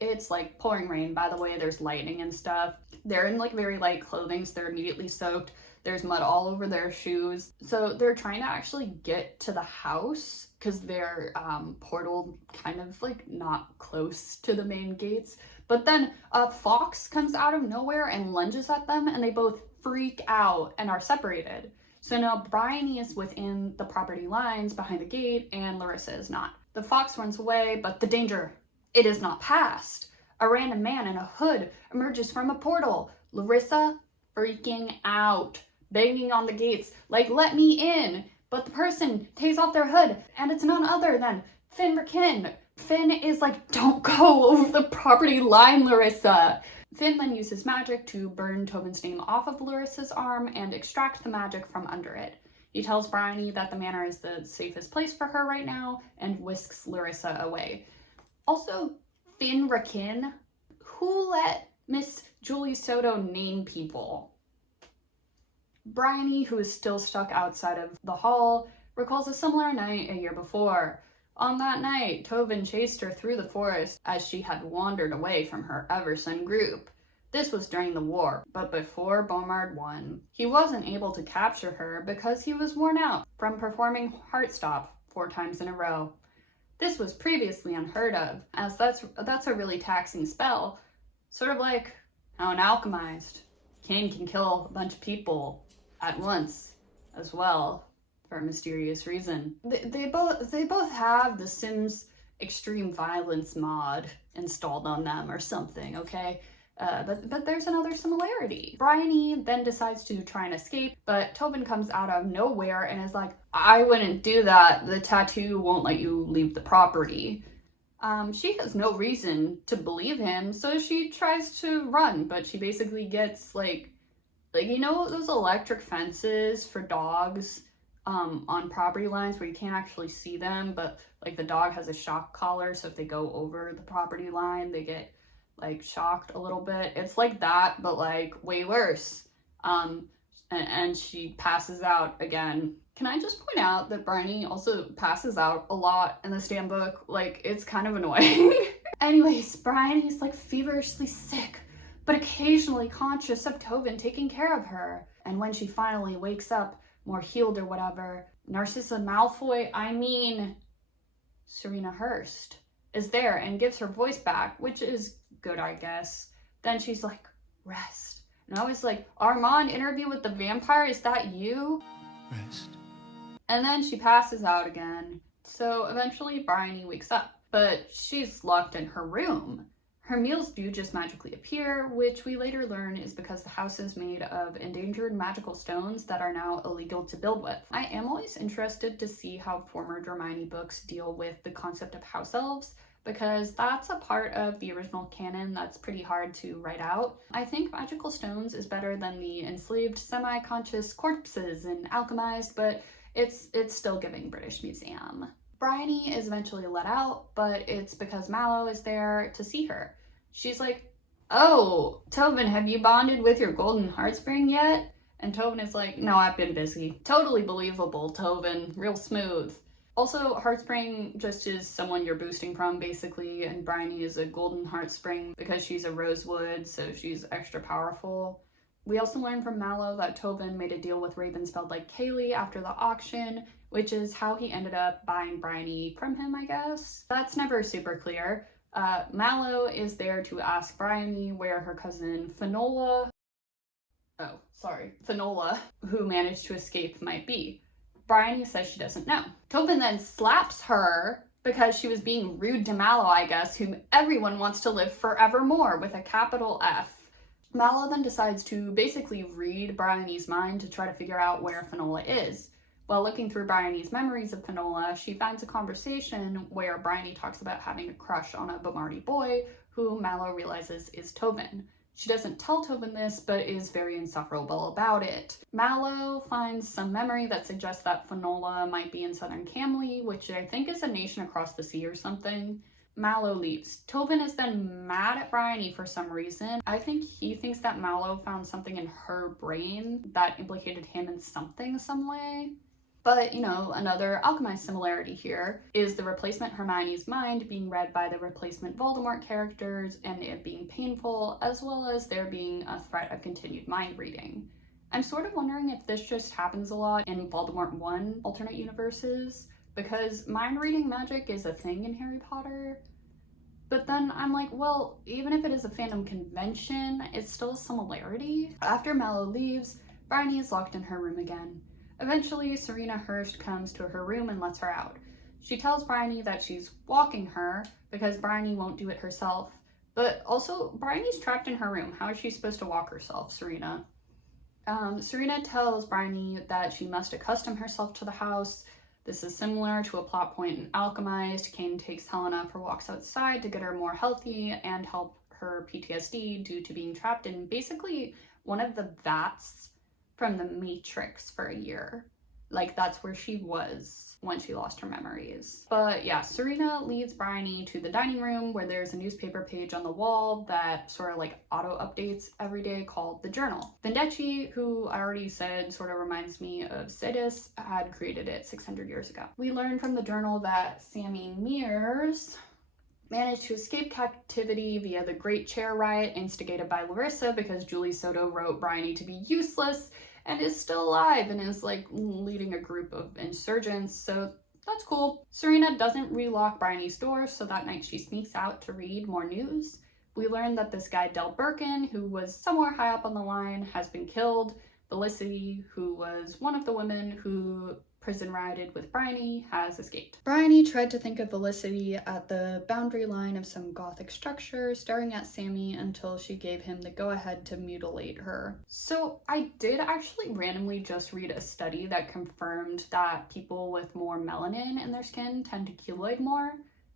It's like pouring rain, by the way, there's lightning and stuff. They're in like very light clothing, so they're immediately soaked. There's mud all over their shoes. So they're trying to actually get to the house because their portal kind of like not close to the main gates. But then a fox comes out of nowhere and lunges at them, and they both freak out and are separated. So now Bryony is within the property lines behind the gate, and Larissa is not. The fox runs away, but the danger, it is not past. A random man in a hood emerges from a portal. Larissa freaking out, banging on the gates, like, let me in. But the person takes off their hood, and it's none other than Finn Rakin. Finn is like, don't go over the property line, Larissa. Finn then uses magic to burn Tobin's name off of Larissa's arm and extract the magic from under it. He tells Bryony that the manor is the safest place for her right now and whisks Larissa away. Also, Finn Rakin, who let Miss Julie Soto name people? Bryony, who is still stuck outside of the hall, recalls a similar night a year before. On that night, Tobin chased her through the forest as she had wandered away from her Everson group. This was during the war, but before Bomard won. He wasn't able to capture her because he was worn out from performing Heartstop 4 times in a row. This was previously unheard of, as that's a really taxing spell. Sort of like how an alchemist can kill a bunch of people at once as well, for a mysterious reason. They both have the Sims Extreme Violence mod installed on them or something, okay? But there's another similarity. Bryony then decides to try and escape, but Tobin comes out of nowhere and is like, I wouldn't do that. The tattoo won't let you leave the property. She has no reason to believe him, so she tries to run, but she basically gets like you know those electric fences for dogs on property lines where you can't actually see them, but like the dog has a shock collar, so if they go over the property line, they get like shocked a little bit. It's like that, but like way worse. And she passes out again. Can I just point out that Bryony also passes out a lot in the stand book? Like, it's kind of annoying. Anyways, Bryony's like feverishly sick, but occasionally conscious of Tobin taking care of her. And when she finally wakes up, more healed or whatever, Narcissa Malfoy, Serena Hurst, is there and gives her voice back, which is good, I guess. Then she's like, rest. And I was like, Armand, Interview with the Vampire, is that you? Rest. And then she passes out again. So eventually Bryony wakes up, but she's locked in her room. Her meals do just magically appear, which we later learn is because the house is made of endangered magical stones that are now illegal to build with. I am always interested to see how former Hermione books deal with the concept of house elves, because that's a part of the original canon that's pretty hard to write out. I think magical stones is better than the enslaved semi-conscious corpses in Alchemized, but it's still giving British Museum. Bryony is eventually let out, but it's because Mallow is there to see her. She's like, oh, Tobin, have you bonded with your golden heartspring yet? And Tobin is like, no, I've been busy. Totally believable, Tobin. Real smooth. Also, Heartspring just is someone you're boosting from, basically, and Bryony is a golden Heartspring because she's a rosewood, so she's extra powerful. We also learn from Mallow that Tobin made a deal with Raven spelled like Kaylee after the auction, which is how he ended up buying Bryony from him, I guess. That's never super clear. Mallow is there to ask Bryony where her cousin Finola, who managed to escape, might be. Bryony says she doesn't know. Tobin then slaps her because she was being rude to Mallow, I guess, whom everyone wants to live forevermore with a capital F. Mallow then decides to basically read Bryony's mind to try to figure out where Finola is. While looking through Bryony's memories of Finola, she finds a conversation where Bryony talks about having a crush on a Bomardi boy, who Mallow realizes is Tobin. She doesn't tell Tobin this, but is very insufferable about it. Mallow finds some memory that suggests that Finola might be in southern Camley, which I think is a nation across the sea or something. Mallow leaves. Tobin is then mad at Bryony for some reason. I think he thinks that Mallow found something in her brain that implicated him in something some way. But, another alchemized similarity here is the replacement Hermione's mind being read by the replacement Voldemort characters and it being painful, as well as there being a threat of continued mind reading. I'm sort of wondering if this just happens a lot in Voldemort 1 alternate universes, because mind reading magic is a thing in Harry Potter. But then I'm like, well, even if it is a fandom convention, it's still a similarity. After Mallow leaves, Bryony is locked in her room again. Eventually, Serena Hurst comes to her room and lets her out. She tells Bryony that she's walking her because Bryony won't do it herself. But also, Bryony's trapped in her room. How is she supposed to walk herself, Serena? Serena tells Bryony that she must accustom herself to the house. This is similar to a plot point in Alchemized. Cain takes Helena for walks outside to get her more healthy and help her PTSD due to being trapped in basically one of the vats from the Matrix for a year. Like, that's where she was when she lost her memories. But yeah, Serena leads Bryony to the dining room where there's a newspaper page on the wall that sort of like auto updates every day called The Journal. Venditti, who I already said sort of reminds me of Sidis, had created it 600 years ago. We learned from the journal that Sammy Mears managed to escape captivity via the Great Chair Riot instigated by Larissa because Julie Soto wrote Bryony to be useless and is still alive and is like leading a group of insurgents, so that's cool. Serena doesn't relock Bryony's door, so that night she sneaks out to read more news. We learn that this guy Del Birkin, who was somewhere high up on the line, has been killed. Felicity, who was one of the women who prison rioted with Bryony, has escaped. Bryony tried to think of Felicity at the boundary line of some gothic structure, staring at Sammy until she gave him the go-ahead to mutilate her. So I did actually randomly just read a study that confirmed that people with more melanin in their skin tend to keloid more,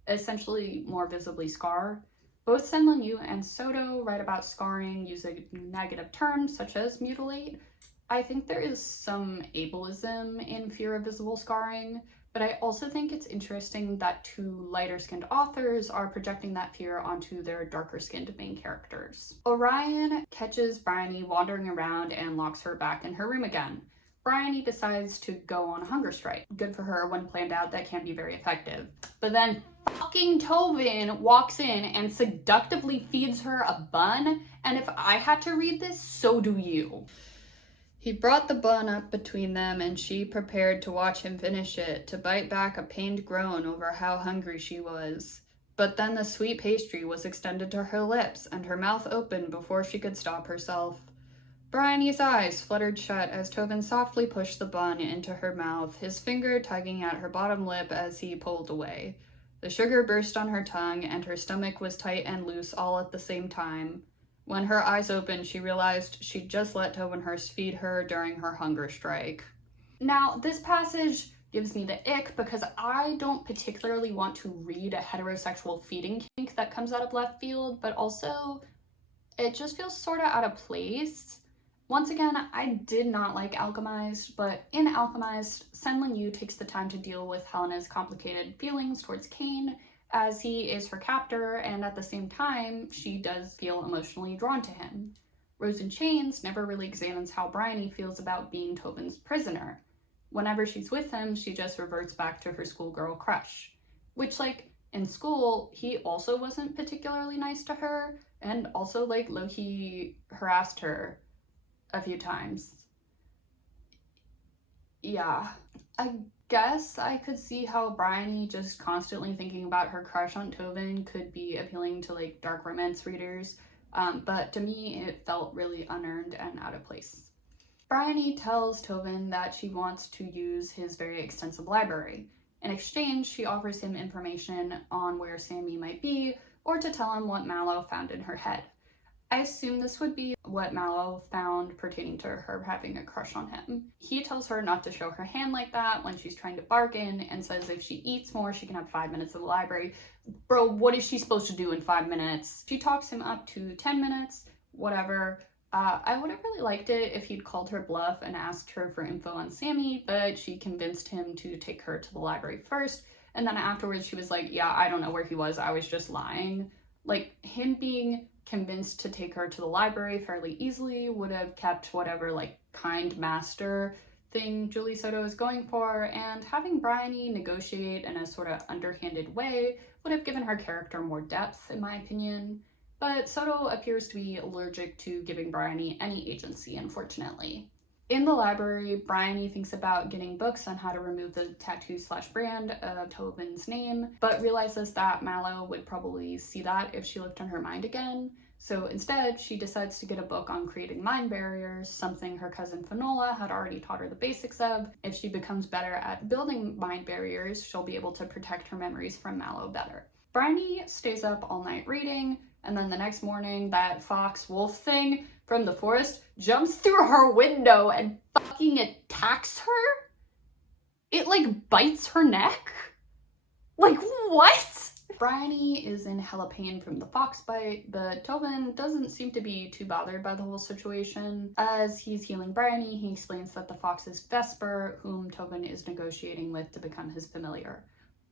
essentially more visibly scar. Both Senlin Yu and Soto write about scarring using negative terms such as mutilate. I think there is some ableism in fear of visible scarring, but I also think it's interesting that two lighter-skinned authors are projecting that fear onto their darker-skinned main characters. Orion catches Bryony wandering around and locks her back in her room again. Bryony decides to go on a hunger strike. Good for her. When planned out, that can be very effective. But then fucking Tobin walks in and seductively feeds her a bun, and if I had to read this, so do you. He brought the bun up between them, and she prepared to watch him finish it, to bite back a pained groan over how hungry she was. But then the sweet pastry was extended to her lips, and her mouth opened before she could stop herself. Bryony's eyes fluttered shut as Tobin softly pushed the bun into her mouth, his finger tugging at her bottom lip as he pulled away. The sugar burst on her tongue, and her stomach was tight and loose all at the same time. When her eyes opened, she realized she'd just let Tobin Hurst feed her during her hunger strike. Now, this passage gives me the ick because I don't particularly want to read a heterosexual feeding kink that comes out of left field, but also it just feels sort of out of place. Once again, I did not like Alchemized, but in Alchemized, Senlin Yu takes the time to deal with Helena's complicated feelings towards Cain, as he is her captor, and at the same time, she does feel emotionally drawn to him. Rose in Chains never really examines how Bryony feels about being Tobin's prisoner. Whenever she's with him, she just reverts back to her schoolgirl crush. Which, like, in school, he also wasn't particularly nice to her, and also, like, low-key harassed her a few times. Yeah. I guess I could see how Bryony just constantly thinking about her crush on Tobin could be appealing to like dark romance readers, but to me it felt really unearned and out of place. Bryony tells Tobin that she wants to use his very extensive library. In exchange, she offers him information on where Sammy might be, or to tell him what Mallow found in her head. I assume this would be what Mallow found pertaining to her having a crush on him. He tells her not to show her hand like that when she's trying to bargain, and says if she eats more, she can have 5 minutes of the library. Bro, what is she supposed to do in 5 minutes? She talks him up to 10 minutes, whatever. I would have really liked it if he'd called her bluff and asked her for info on Sammy, but she convinced him to take her to the library first, And then afterwards she was like, yeah, I don't know where he was. I was just lying. Like, him being convinced to take her to the library fairly easily would have kept whatever, like, kind master thing Julie Soto is going for, and having Bryony negotiate in a sort of underhanded way would have given her character more depth, in my opinion. But Soto appears to be allergic to giving Bryony any agency, unfortunately. In the library, Bryony thinks about getting books on how to remove the tattoo/brand of Tobin's name, but realizes that Mallow would probably see that if she looked in her mind again. So instead, she decides to get a book on creating mind barriers, something her cousin Finola had already taught her the basics of. If she becomes better at building mind barriers, she'll be able to protect her memories from Mallow better. Bryony stays up all night reading, and then the next morning, that fox wolf thing from the forest jumps through her window and fucking attacks her? It, like, bites her neck? Like, what? Bryony is in hella pain from the fox bite, but Tobin doesn't seem to be too bothered by the whole situation. As he's healing Bryony, he explains that the fox is Vesper, whom Tobin is negotiating with to become his familiar.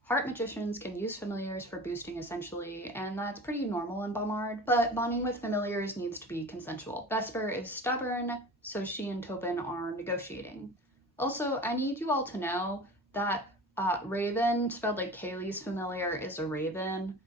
Heart magicians can use familiars for boosting essentially, and that's pretty normal in Baumard, but bonding with familiars needs to be consensual. Vesper is stubborn, so she and Tobin are negotiating. Also, I need you all to know that Raven, spelled like Kaylee's familiar, is a raven,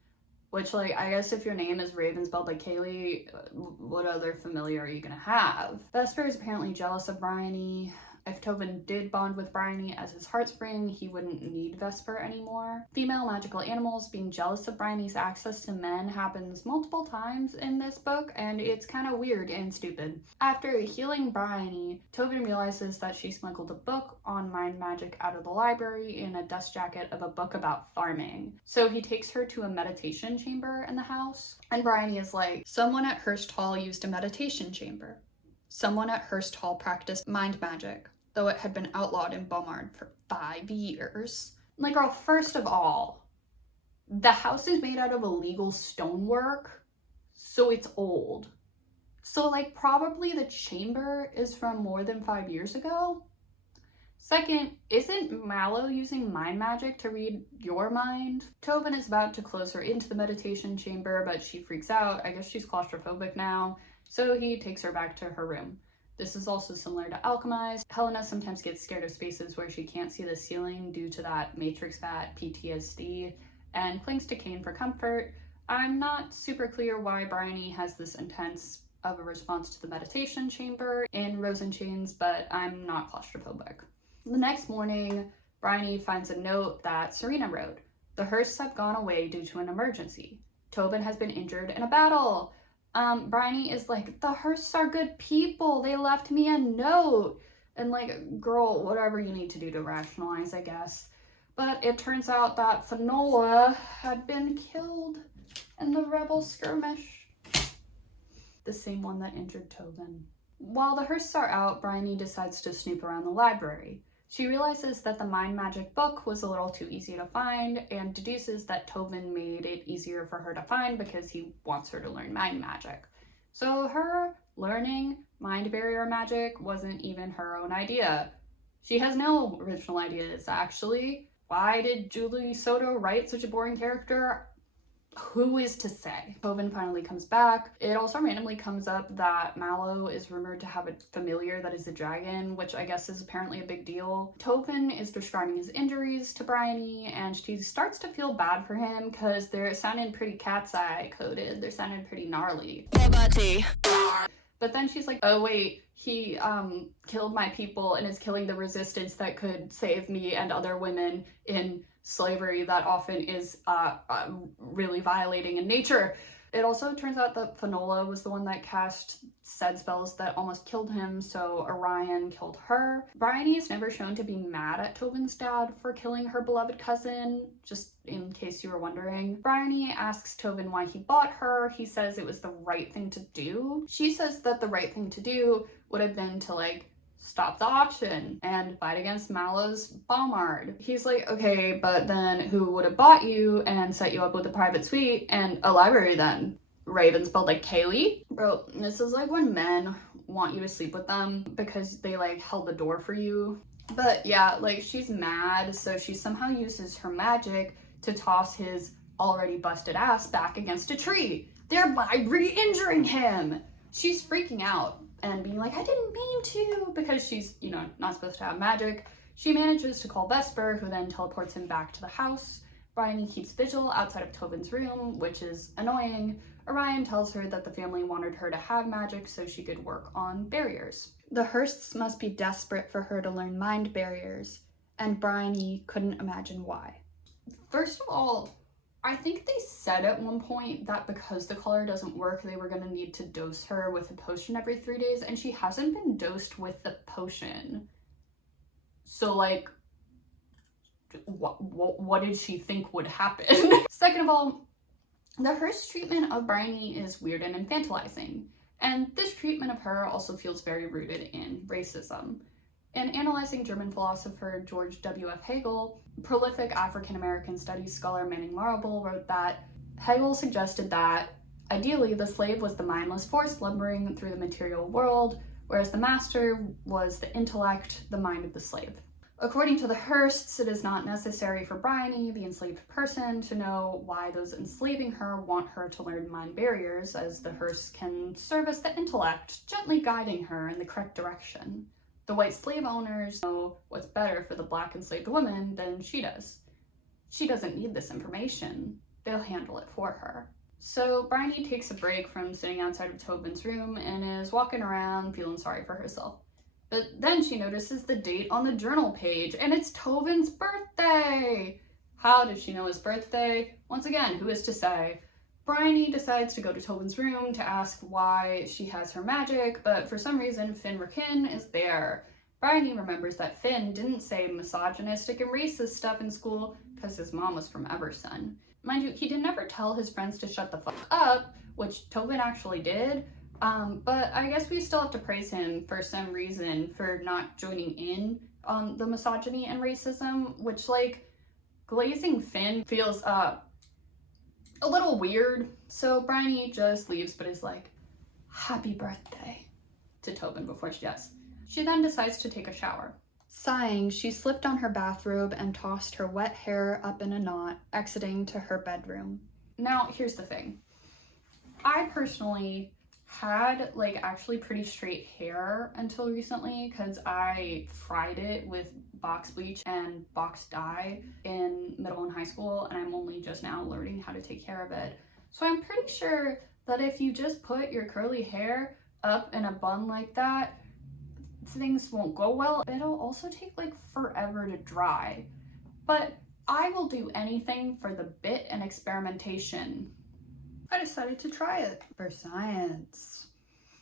which, like, I guess if your name is Raven spelled like Kaylee, what other familiar are you gonna have? Vesper is apparently jealous of Bryony. If Tobin did bond with Bryony as his heartspring, he wouldn't need Vesper anymore. Female magical animals being jealous of Bryony's access to men happens multiple times in this book, and it's kind of weird and stupid. After healing Bryony, Tobin realizes that she smuggled a book on mind magic out of the library in a dust jacket of a book about farming. So he takes her to a meditation chamber in the house, and Bryony is like, someone at Hurst Hall used a meditation chamber. Someone at Hurst Hall practiced mind magic, though it had been outlawed in Baumard for 5 years. Like, girl, first of all, the house is made out of illegal stonework, so it's old. So, like, probably the chamber is from more than 5 years ago. Second, isn't Mallow using mind magic to read your mind? Tobin is about to close her into the meditation chamber, but she freaks out. I guess she's claustrophobic now, so he takes her back to her room. This is also similar to Alchemized. Helena sometimes gets scared of spaces where she can't see the ceiling due to that Matrix Vat PTSD, and clings to Kane for comfort. I'm not super clear why Bryony has this intense of a response to the meditation chamber in Rose and Chains, but I'm not claustrophobic. The next morning, Bryony finds a note that Serena wrote. The Hursts have gone away due to an emergency. Tobin has been injured in a battle. Bryony is like, the Hursts are good people. They left me a note. And, like, girl, whatever you need to do to rationalize, I guess. But it turns out that Finola had been killed in the rebel skirmish. The same one that injured Tobin. While the Hursts are out, Bryony decides to snoop around the library. She realizes that the mind magic book was a little too easy to find, and deduces that Tobin made it easier for her to find because he wants her to learn mind magic. So her learning mind barrier magic wasn't even her own idea. She has no original ideas, actually. Why did Julie Soto write such a boring character? Who is to say? Tobin finally comes back. It also randomly comes up that Mallow is rumored to have a familiar that is a dragon, which I guess is apparently a big deal. Tobin is describing his injuries to Bryony, and she starts to feel bad for him because they're sounding pretty cat's eye coded. They're sounding pretty gnarly. But then she's like, oh wait, he killed my people and is killing the resistance that could save me and other women in slavery that often is really violating in nature. It also turns out that Finola was the one that cast said spells that almost killed him, so Orion killed her. Bryony is never shown to be mad at Tobin's dad for killing her beloved cousin, just in case you were wondering. Bryony asks Tobin why he bought her. He says it was the right thing to do. She says that the right thing to do would have been to, like, stop the auction and fight against Mallow's Baumard. He's like, okay, but then who would have bought you and set you up with a private suite and a library then? Raven spelled like Kaylee? Bro, this is like when men want you to sleep with them because they, like, held the door for you. But yeah, like she's mad, so she somehow uses her magic to toss his already busted ass back against a tree, thereby re-injuring him. She's freaking out and being like, I didn't mean to, because she's, you know, not supposed to have magic. She manages to call Vesper, who then teleports him back to the house. Bryony keeps vigil outside of Tobin's room, which is annoying. Orion tells her that the family wanted her to have magic so she could work on barriers. The Hearsts must be desperate for her to learn mind barriers, and Bryony couldn't imagine why. First of all, I think they said at one point that because the collar doesn't work, they were going to need to dose her with a potion every 3 days, and she hasn't been dosed with the potion. So, like, what did she think would happen? Second of all, the Hearst treatment of Bryony is weird and infantilizing, and this treatment of her also feels very rooted in racism. In analyzing German philosopher George W.F. Hegel, prolific African-American studies scholar Manning Marable wrote that Hegel suggested that, ideally, the slave was the mindless force lumbering through the material world, whereas the master was the intellect, the mind of the slave. According to the Hearsts, it is not necessary for Bryony, the enslaved person, to know why those enslaving her want her to learn mind barriers, as the Hearsts can serve as the intellect, gently guiding her in the correct direction. The white slave owners know what's better for the black enslaved woman than she does. She doesn't need this information. They'll handle it for her. So Bryony takes a break from sitting outside of Tobin's room and is walking around feeling sorry for herself. But then she notices the date on the journal page, and it's Tobin's birthday! How does she know his birthday? Once again, who is to say? Bryony decides to go to Tobin's room to ask why she has her magic, but for some reason Finn Rakin is there. Bryony remembers that Finn didn't say misogynistic and racist stuff in school because his mom was from Everson. Mind you, he didn't ever tell his friends to shut the fuck up, which Tobin actually did. But I guess we still have to praise him for some reason for not joining in on the misogyny and racism, which, like, glazing Finn feels, a little weird. So Bryony just leaves, but is like, happy birthday to Tobin before she does. She then decides to take a shower. Sighing, she slipped on her bathrobe and tossed her wet hair up in a knot, exiting to her bedroom. Now, here's the thing. I personally had like actually pretty straight hair until recently because I fried it with box bleach and box dye in middle and high school, and I'm only just now learning how to take care of it. So I'm pretty sure that if you just put your curly hair up in a bun like that, things won't go well. It'll also take like forever to dry, but I will do anything for the bit and experimentation. I decided to try it for science.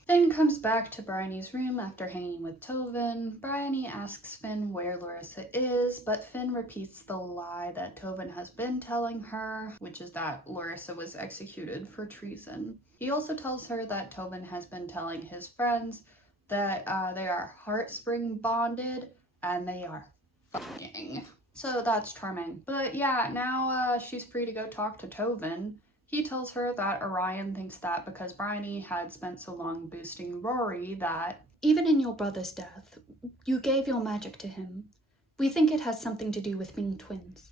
Finn comes back to Bryony's room after hanging with Tobin. Bryony asks Finn where Larissa is, but Finn repeats the lie that Tobin has been telling her, which is that Larissa was executed for treason. He also tells her that Tobin has been telling his friends that they are heartspring bonded and they are fucking. So that's charming. But yeah, now she's free to go talk to Tobin. He tells her that Orion thinks that because Bryony had spent so long boosting Rory that even in your brother's death, you gave your magic to him. We think it has something to do with being twins.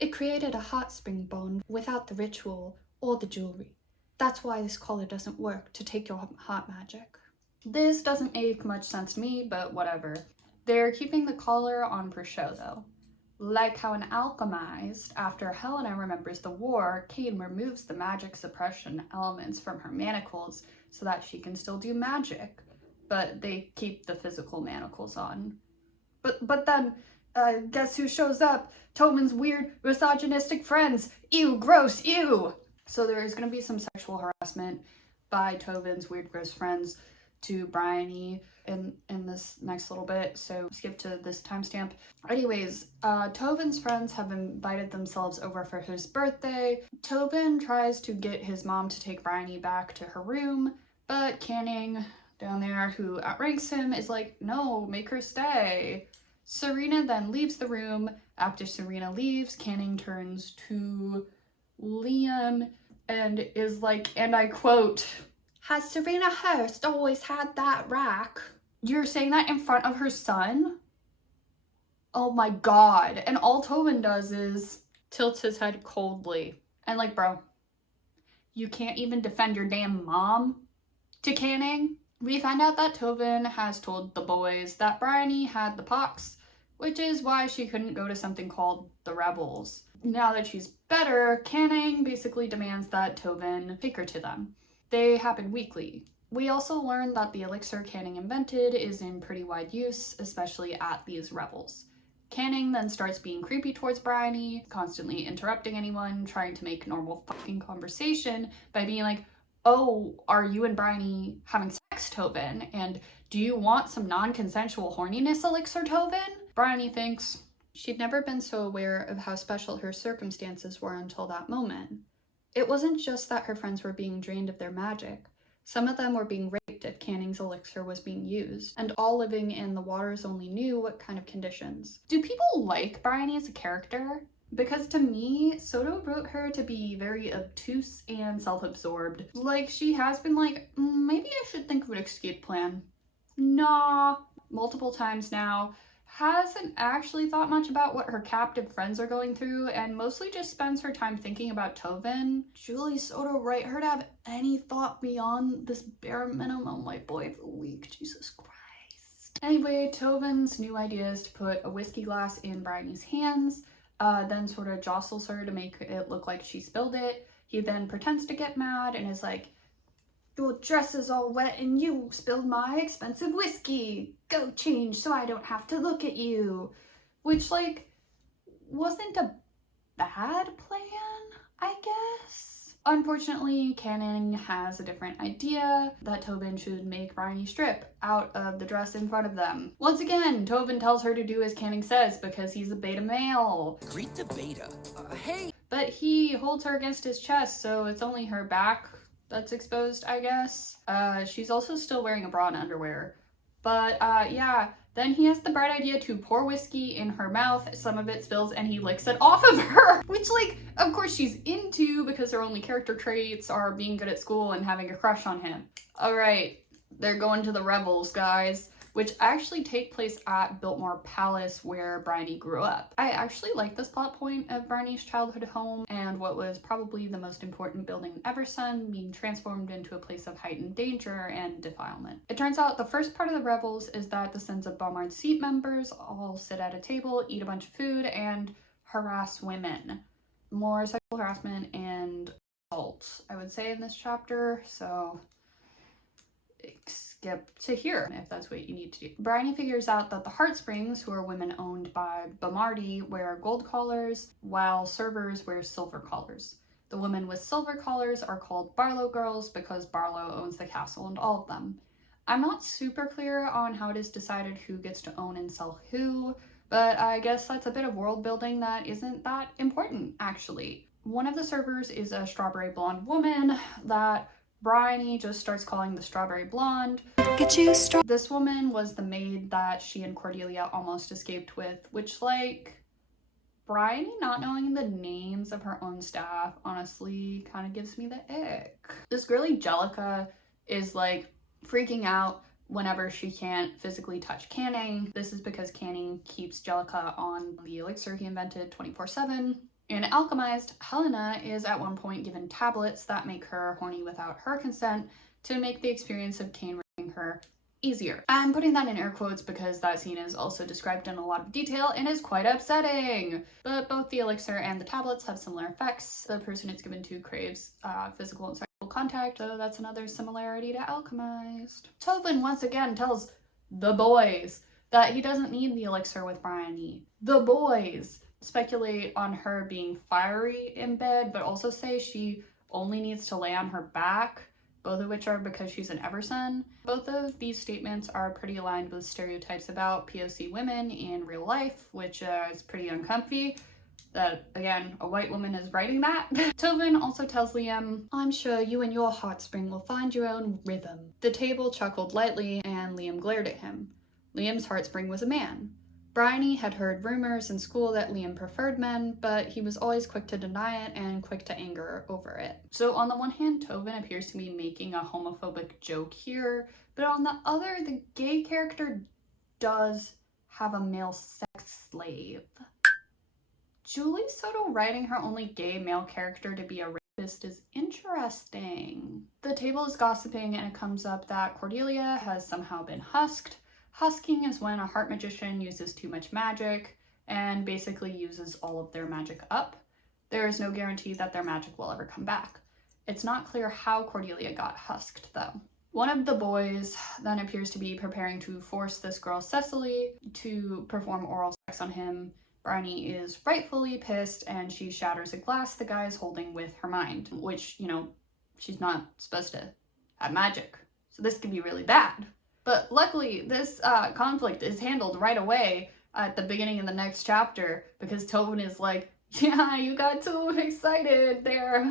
It created a heartspring bond without the ritual or the jewelry. That's why this collar doesn't work to take your heart magic. This doesn't make much sense to me, but whatever. They're keeping the collar on for show though. Like how in Alchemized, after Helena remembers the war, Kane removes the magic suppression elements from her manacles so that she can still do magic, but they keep the physical manacles on. But then, guess who shows up? Tobin's weird, misogynistic friends. Ew, gross, ew! So there is going to be some sexual harassment by Tobin's weird, gross friends to Bryony in this next little bit, so skip to this timestamp. Anyways, Tobin's friends have invited themselves over for his birthday. Tobin tries to get his mom to take Bryony back to her room, but Canning down there, who outranks him, is like, no, make her stay. Serena then leaves the room. After Serena leaves, Canning turns to Liam and is like, and I quote, "Has Serena Hurst always had that rack?" You're saying that in front of her son? Oh my god. And all Tobin does is tilts his head coldly. And like, bro, you can't even defend your damn mom to Canning? We find out that Tobin has told the boys that Bryony had the pox, which is why she couldn't go to something called the Rebels. Now that she's better, Canning basically demands that Tobin take her to them. They happen weekly. We also learn that the elixir Canning invented is in pretty wide use, especially at these revels. Canning then starts being creepy towards Bryony, constantly interrupting anyone, trying to make normal fucking conversation by being like, oh, are you and Bryony having sex, Tobin? And do you want some non-consensual horniness elixir, Tobin? Bryony thinks she'd never been so aware of how special her circumstances were until that moment. It wasn't just that her friends were being drained of their magic. Some of them were being raped if Canning's elixir was being used, and all living in the waters only knew what kind of conditions. Do people like Bryony as a character? Because to me, Soto wrote her to be very obtuse and self-absorbed. Like, she has been like, maybe I should think of an escape plan. Nah, multiple times now. Hasn't actually thought much about what her captive friends are going through, and mostly just spends her time thinking about Tobin. Julie Soto right her to have any thought beyond this bare minimum white boy of the week, Jesus Christ. Anyway, Tobin's new idea is to put a whiskey glass in Bryony's hands, then sort of jostles her to make it look like she spilled it. He then pretends to get mad and is like, your dress is all wet and you spilled my expensive whiskey. Go change so I don't have to look at you. Which, like, wasn't a bad plan, I guess? Unfortunately, Canning has a different idea that Tobin should make Bryony strip out of the dress in front of them. Once again, Tobin tells her to do as Canning says because he's a beta male. Greet the beta. Hey! But he holds her against his chest, so it's only her back that's exposed, I guess. She's also still wearing a bra and underwear. But yeah, then he has the bright idea to pour whiskey in her mouth. Some of it spills and he licks it off of her. Which, like, of course she's into because her only character traits are being good at school and having a crush on him. Alright, they're going to the Rebels, guys. Which actually take place at Biltmore Palace where Bryony grew up. I actually like this plot point of Bryony's childhood home and what was probably the most important building in Eversun being transformed into a place of heightened danger and defilement. It turns out the first part of the Rebels is that the Sons of Baumard Seat members all sit at a table, eat a bunch of food, and harass women. More sexual harassment and assault, I would say, in this chapter, so skip to here if that's what you need to do. Bryony figures out that the Heartsprings, who are women owned by Bamardi, wear gold collars, while servers wear silver collars. The women with silver collars are called Barlow girls because Barlow owns the castle and all of them. I'm not super clear on how it is decided who gets to own and sell who, but I guess that's a bit of world building that isn't that important, actually. One of the servers is a strawberry blonde woman that Bryony just starts calling the Strawberry Blonde. This woman was the maid that she and Cordelia almost escaped with, which, like, Bryony not knowing the names of her own staff honestly kind of gives me the ick. This girly Jellica is, like, freaking out whenever she can't physically touch Canning. This is because Canning keeps Jellica on the elixir he invented 24/7. In Alchemized, Helena is at one point given tablets that make her horny without her consent to make the experience of Cain raping her easier. I'm putting that in air quotes because that scene is also described in a lot of detail and is quite upsetting. But both the elixir and the tablets have similar effects. The person it's given to craves physical and sexual contact, so that's another similarity to Alchemized. Tobin once again tells the boys that he doesn't need the elixir with Bryony. The boys speculate on her being fiery in bed, but also say she only needs to lay on her back, both of which are because she's an Eversun. Both of these statements are pretty aligned with stereotypes about POC women in real life, which is pretty uncomfy. That, again, a white woman is writing that. Tobin also tells Liam, I'm sure you and your heartspring will find your own rhythm. The table chuckled lightly and Liam glared at him. Liam's heartspring was a man. Bryony had heard rumors in school that Liam preferred men, but he was always quick to deny it and quick to anger over it. So on the one hand, Tobin appears to be making a homophobic joke here, but on the other, the gay character does have a male sex slave. Julie Soto writing her only gay male character to be a rapist is interesting. The table is gossiping and it comes up that Cordelia has somehow been husked. Husking is when a heart magician uses too much magic and basically uses all of their magic up. There is no guarantee that their magic will ever come back. It's not clear how Cordelia got husked though. One of the boys then appears to be preparing to force this girl Cecily to perform oral sex on him. Bryony is rightfully pissed and she shatters a glass the guy is holding with her mind, which, you know, she's not supposed to have magic. So this could be really bad. But luckily, this conflict is handled right away at the beginning of the next chapter because Tobin is like, yeah, you got too excited there.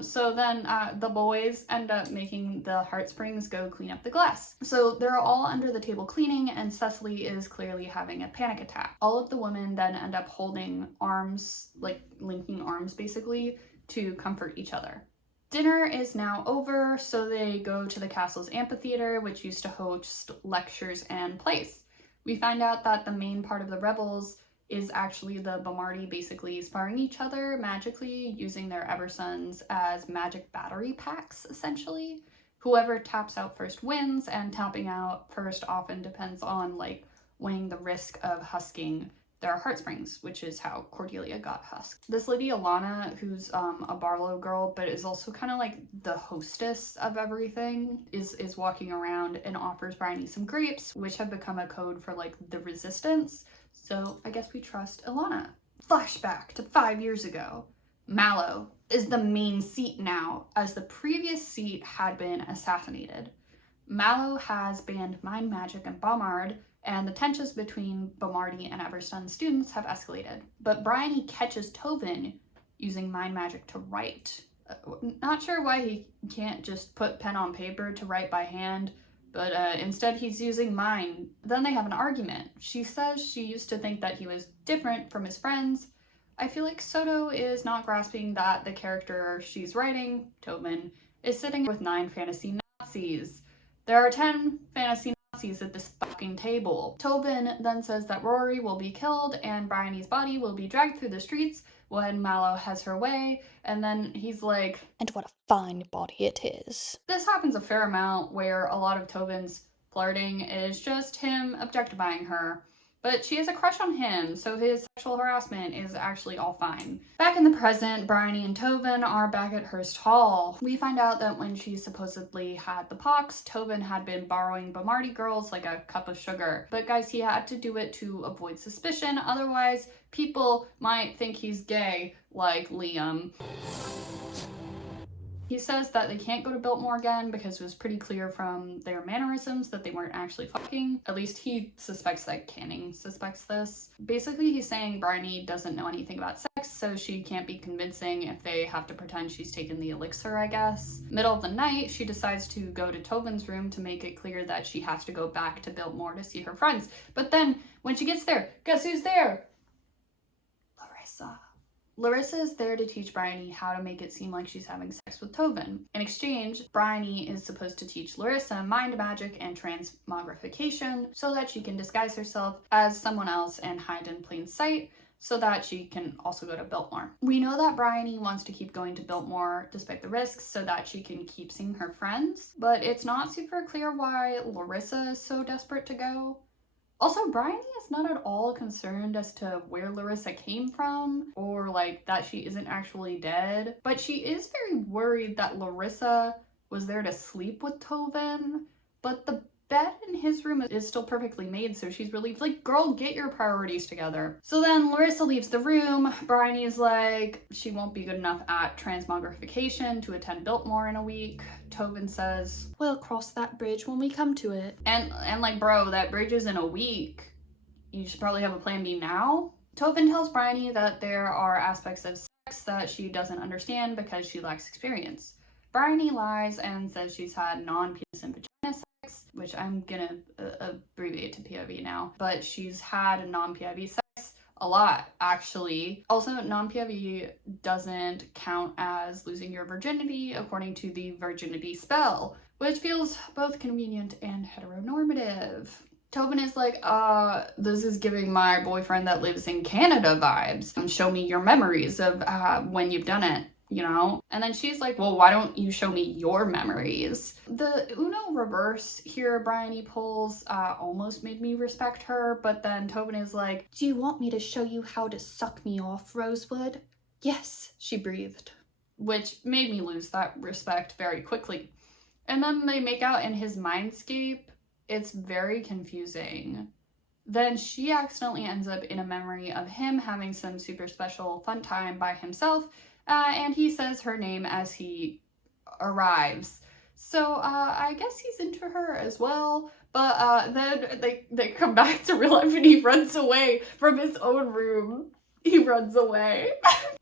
So then the boys end up making the Heartsprings go clean up the glass. So they're all under the table cleaning and Cecily is clearly having a panic attack. All of the women then end up holding arms, like linking arms basically, to comfort each other. Dinner is now over, so they go to the castle's amphitheater, which used to host lectures and plays. We find out that the main part of the rebels is actually the Bomardi basically sparring each other magically using their Eversons as magic battery packs, essentially. Whoever taps out first wins, and tapping out first often depends on like weighing the risk of husking their Heartsprings, which is how Cordelia got husked. This lady Alana, who's a Barlow girl, but is also kind of like the hostess of everything, is walking around and offers Bryony some grapes, which have become a code for like the resistance. So I guess we trust Alana. Flashback to 5 years ago. Mallow is the main seat now, as the previous seat had been assassinated. Mallow has banned mind magic and Bommard, and the tensions between Bomardi and Everstun students have escalated. But Bryony catches Tobin using mind magic to write. Not sure why he can't just put pen on paper to write by hand, but instead he's using mind. Then they have an argument. She says she used to think that he was different from his friends. I feel like Soto is not grasping that the character she's writing, Tobin, is sitting with 9 fantasy Nazis. There are 10 fantasy Nazis at this fucking table. Tobin then says that Rory will be killed and Bryony's body will be dragged through the streets when Mallow has her way, and then he's like, And what a fine body it is. This happens a fair amount where a lot of Tobin's flirting is just him objectifying her. But she has a crush on him, so his sexual harassment is actually all fine. Back in the present, Bryony and Tobin are back at Hurst Hall. We find out that when she supposedly had the pox, Tobin had been borrowing Bomardi girls like a cup of sugar. But guys, he had to do it to avoid suspicion, otherwise people might think he's gay, like Liam. He says that they can't go to Biltmore again because it was pretty clear from their mannerisms that they weren't actually fucking. At least he suspects that Canning suspects this. Basically, he's saying Bryony doesn't know anything about sex, so she can't be convincing if they have to pretend she's taken the elixir, I guess. Middle of the night, she decides to go to Tobin's room to make it clear that she has to go back to Biltmore to see her friends. But then, when she gets there, guess who's there? Larissa. Larissa is there to teach Bryony how to make it seem like she's having sex with Tobin. In exchange, Bryony is supposed to teach Larissa mind magic and transmogrification so that she can disguise herself as someone else and hide in plain sight so that she can also go to Biltmore. We know that Bryony wants to keep going to Biltmore despite the risks so that she can keep seeing her friends, but it's not super clear why Larissa is so desperate to go. Also, Bryony is not at all concerned as to where Larissa came from or like that she isn't actually dead, but she is very worried that Larissa was there to sleep with Tobin, but the bed in his room is still perfectly made, so she's relieved. Like, girl, get your priorities together. So then Larissa leaves the room. Bryony's like, she won't be good enough at transmogrification to attend Biltmore in a week. Tobin says, we'll cross that bridge when we come to it. And like, bro, that bridge is in a week. You should probably have a plan B now. Tobin tells Bryony that there are aspects of sex that she doesn't understand because she lacks experience. Bryony lies and says she's had non-penis and vagina sex, which I'm gonna abbreviate to POV now, but she's had non-PIV sex a lot, actually. Also, non-PIV doesn't count as losing your virginity according to the virginity spell, which feels both convenient and heteronormative. Tobin is like, this is giving my boyfriend that lives in Canada vibes. Show me your memories of when you've done it, you know? And then she's like, well, why don't you show me your memories? The Uno reverse here Bryony pulls almost made me respect her, but then Tobin is like, do you want me to show you how to suck me off, Rosewood? Yes, she breathed, which made me lose that respect very quickly. And then they make out in his mindscape. It's very confusing. Then she accidentally ends up in a memory of him having some super special fun time by himself, and he says her name as he arrives. So I guess he's into her as well, but then they come back to real life and he runs away from his own room. He runs away.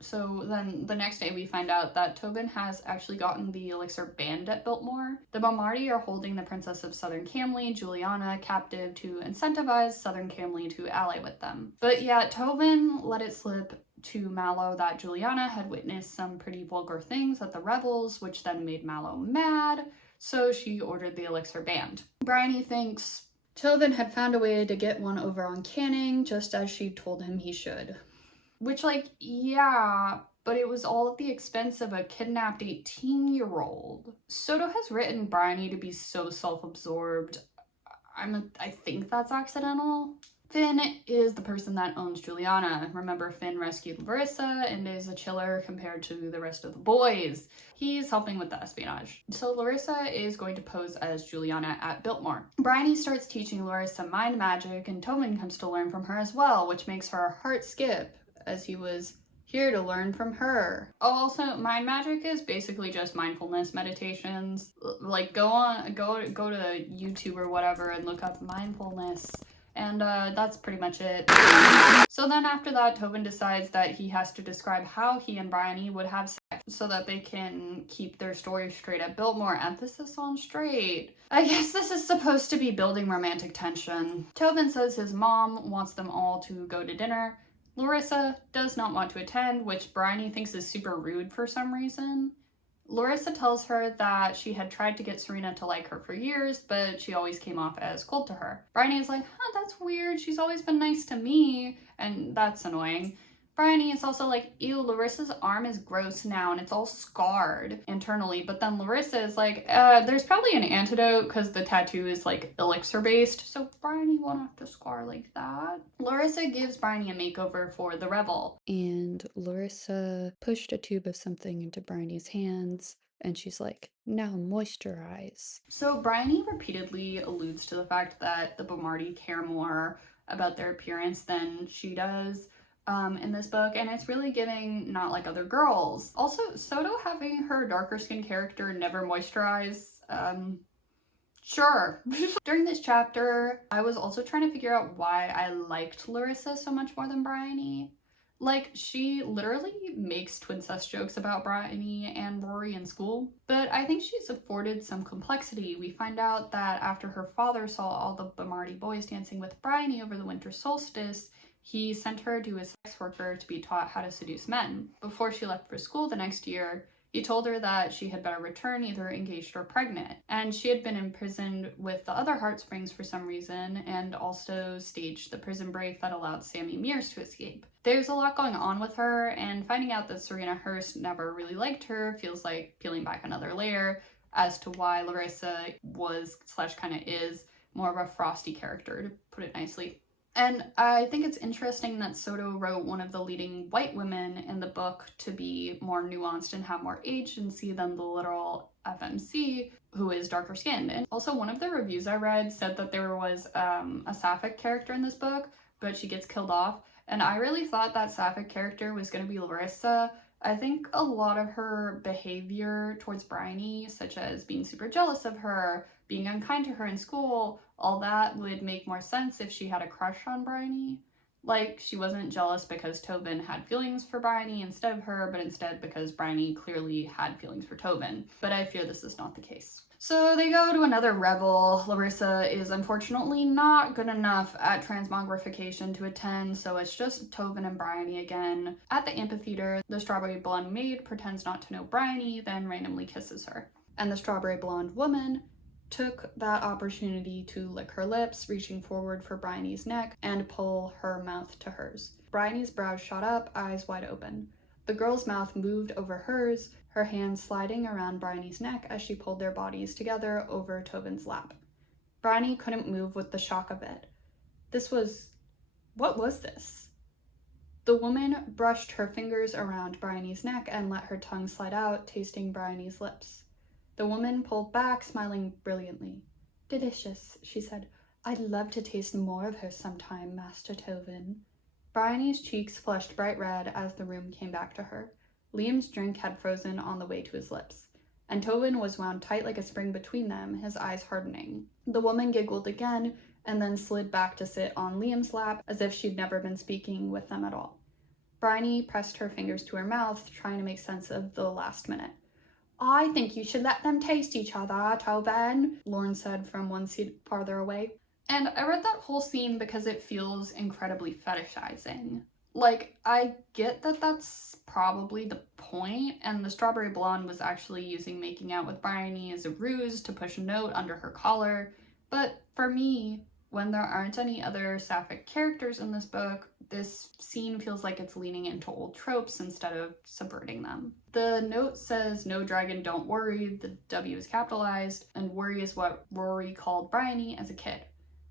So then the next day we find out that Tobin has actually gotten the elixir banned at Biltmore. The Bomardi are holding the Princess of Southern Camley, Juliana, captive to incentivize Southern Camley to ally with them. But yeah, Tobin let it slip to Mallow that Juliana had witnessed some pretty vulgar things at the revels, which then made Mallow mad, so she ordered the elixir banned. Bryony thinks Tobin had found a way to get one over on Canning, just as she told him he should. Which, like, yeah, but it was all at the expense of a kidnapped 18-year-old. Soto has written Bryony to be so self-absorbed. I think that's accidental. Finn is the person that owns Juliana. Remember, Finn rescued Larissa and is a chiller compared to the rest of the boys. He's helping with the espionage. So Larissa is going to pose as Juliana at Biltmore. Bryony starts teaching Larissa mind magic, and Tobin comes to learn from her as well, which makes her heart skip, as he was here to learn from her. Oh, also, mind magic is basically just mindfulness meditations. Like, go to YouTube or whatever and look up mindfulness, and that's pretty much it. So then after that, Tobin decides that he has to describe how he and Bryony would have sex so that they can keep their story straight at Biltmore. Emphasis on straight. I guess this is supposed to be building romantic tension. Tobin says his mom wants them all to go to dinner. Larissa does not want to attend, which Bryony thinks is super rude for some reason. Larissa tells her that she had tried to get Serena to like her for years, but she always came off as cold to her. Bryony is like, that's weird, she's always been nice to me, and that's annoying. Bryony is also like, ew, Larissa's arm is gross now and it's all scarred internally. But then Larissa is like, there's probably an antidote because the tattoo is like elixir based, so Bryony won't have to scar like that. Larissa gives Bryony a makeover for the revel. And Larissa pushed a tube of something into Bryony's hands, and she's like, now moisturize. So Bryony repeatedly alludes to the fact that the Bomardi care more about their appearance than she does in this book, and it's really giving not like other girls. Also, Soto having her darker skin character never moisturize, sure. During this chapter, I was also trying to figure out why I liked Larissa so much more than Bryony. Like, she literally makes twincest jokes about Bryony and Rory in school, but I think she's afforded some complexity. We find out that after her father saw all the Bomardi boys dancing with Bryony over the winter solstice, he sent her to a sex worker to be taught how to seduce men. Before she left for school the next year, he told her that she had better return either engaged or pregnant. And she had been imprisoned with the other Heartsprings for some reason, and also staged the prison break that allowed Sammy Mears to escape. There's a lot going on with her, and finding out that Serena Hurst never really liked her feels like peeling back another layer as to why Larissa was / kind of is more of a frosty character, to put it nicely. And I think it's interesting that Soto wrote one of the leading white women in the book to be more nuanced and have more agency than the literal FMC, who is darker skinned. And also, one of the reviews I read said that there was a sapphic character in this book, but she gets killed off. And I really thought that sapphic character was going to be Larissa. I think a lot of her behavior towards Bryony, such as being super jealous of her, being unkind to her in school, all that would make more sense if she had a crush on Bryony. Like, she wasn't jealous because Tobin had feelings for Bryony instead of her, but instead because Bryony clearly had feelings for Tobin. But I fear this is not the case. So they go to another revel. Larissa is unfortunately not good enough at transmogrification to attend, so it's just Tobin and Bryony again. At the amphitheater, the strawberry blonde maid pretends not to know Bryony, then randomly kisses her. And the strawberry blonde woman took that opportunity to lick her lips, reaching forward for Bryony's neck and pull her mouth to hers. Bryony's brows shot up, eyes wide open. The girl's mouth moved over hers, her hands sliding around Bryony's neck as she pulled their bodies together over Tobin's lap. Bryony couldn't move with the shock of it. What was this? The woman brushed her fingers around Bryony's neck and let her tongue slide out, tasting Bryony's lips. The woman pulled back, smiling brilliantly. "Delicious," she said. "I'd love to taste more of her sometime, Master Tobin." Bryony's cheeks flushed bright red as the room came back to her. Liam's drink had frozen on the way to his lips, and Tobin was wound tight like a spring between them, his eyes hardening. The woman giggled again, and then slid back to sit on Liam's lap as if she'd never been speaking with them at all. Bryony pressed her fingers to her mouth, trying to make sense of the last minute. "I think you should let them taste each other, Tobin," Lauren said from one seat farther away. And I read that whole scene because it feels incredibly fetishizing. Like, I get that that's probably the point, and the Strawberry Blonde was actually using making out with Bryony as a ruse to push a note under her collar, but for me, when there aren't any other sapphic characters in this book, this scene feels like it's leaning into old tropes instead of subverting them. The note says, "No dragon, don't worry," the W is capitalized, and worry is what Rory called Bryony as a kid.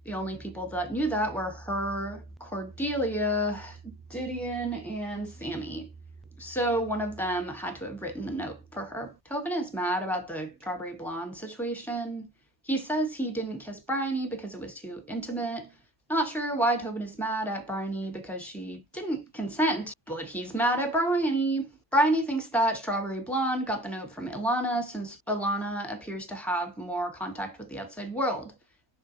The only people that knew that were her, Cordelia, Didion, and Sammy. So one of them had to have written the note for her. Tobin is mad about the Strawberry Blonde situation. He says he didn't kiss Bryony because it was too intimate. Not sure why Tobin is mad at Bryony because she didn't consent, but he's mad at Bryony. Bryony thinks that Strawberry Blonde got the note from Ilana since Ilana appears to have more contact with the outside world.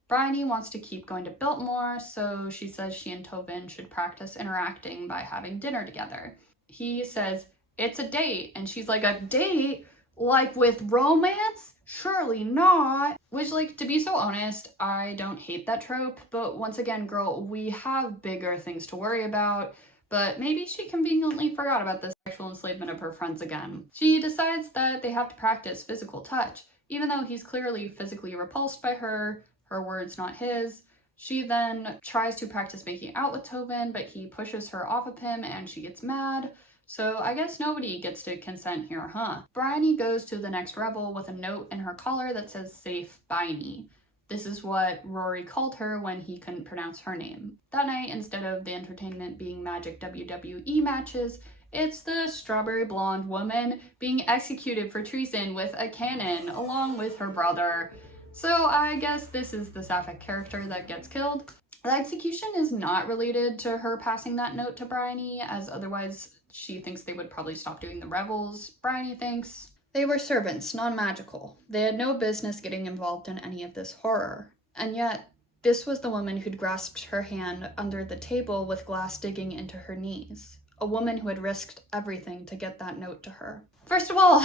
Bryony wants to keep going to Biltmore, so she says she and Tobin should practice interacting by having dinner together. He says, "It's a date," and she's like, "A date? Like with romance? Surely not." Which, like, to be so honest, I don't hate that trope, but once again, girl, we have bigger things to worry about. But maybe she conveniently forgot about the sexual enslavement of her friends again. She decides that they have to practice physical touch, even though he's clearly physically repulsed by her words not his. She then tries to practice making out with Tobin, but he pushes her off of him and she gets mad. So I guess nobody gets to consent here, huh? Bryony goes to the next revel with a note in her collar that says "Safe Bryony." This is what Rory called her when he couldn't pronounce her name. That night, instead of the entertainment being magic WWE matches, it's the Strawberry Blonde woman being executed for treason with a cannon, along with her brother. So I guess this is the sapphic character that gets killed. The execution is not related to her passing that note to Bryony, as otherwise she thinks they would probably stop doing the revels. Bryony thinks they were servants, non-magical. They had no business getting involved in any of this horror. And yet, this was the woman who'd grasped her hand under the table with glass digging into her knees. A woman who had risked everything to get that note to her. First of all,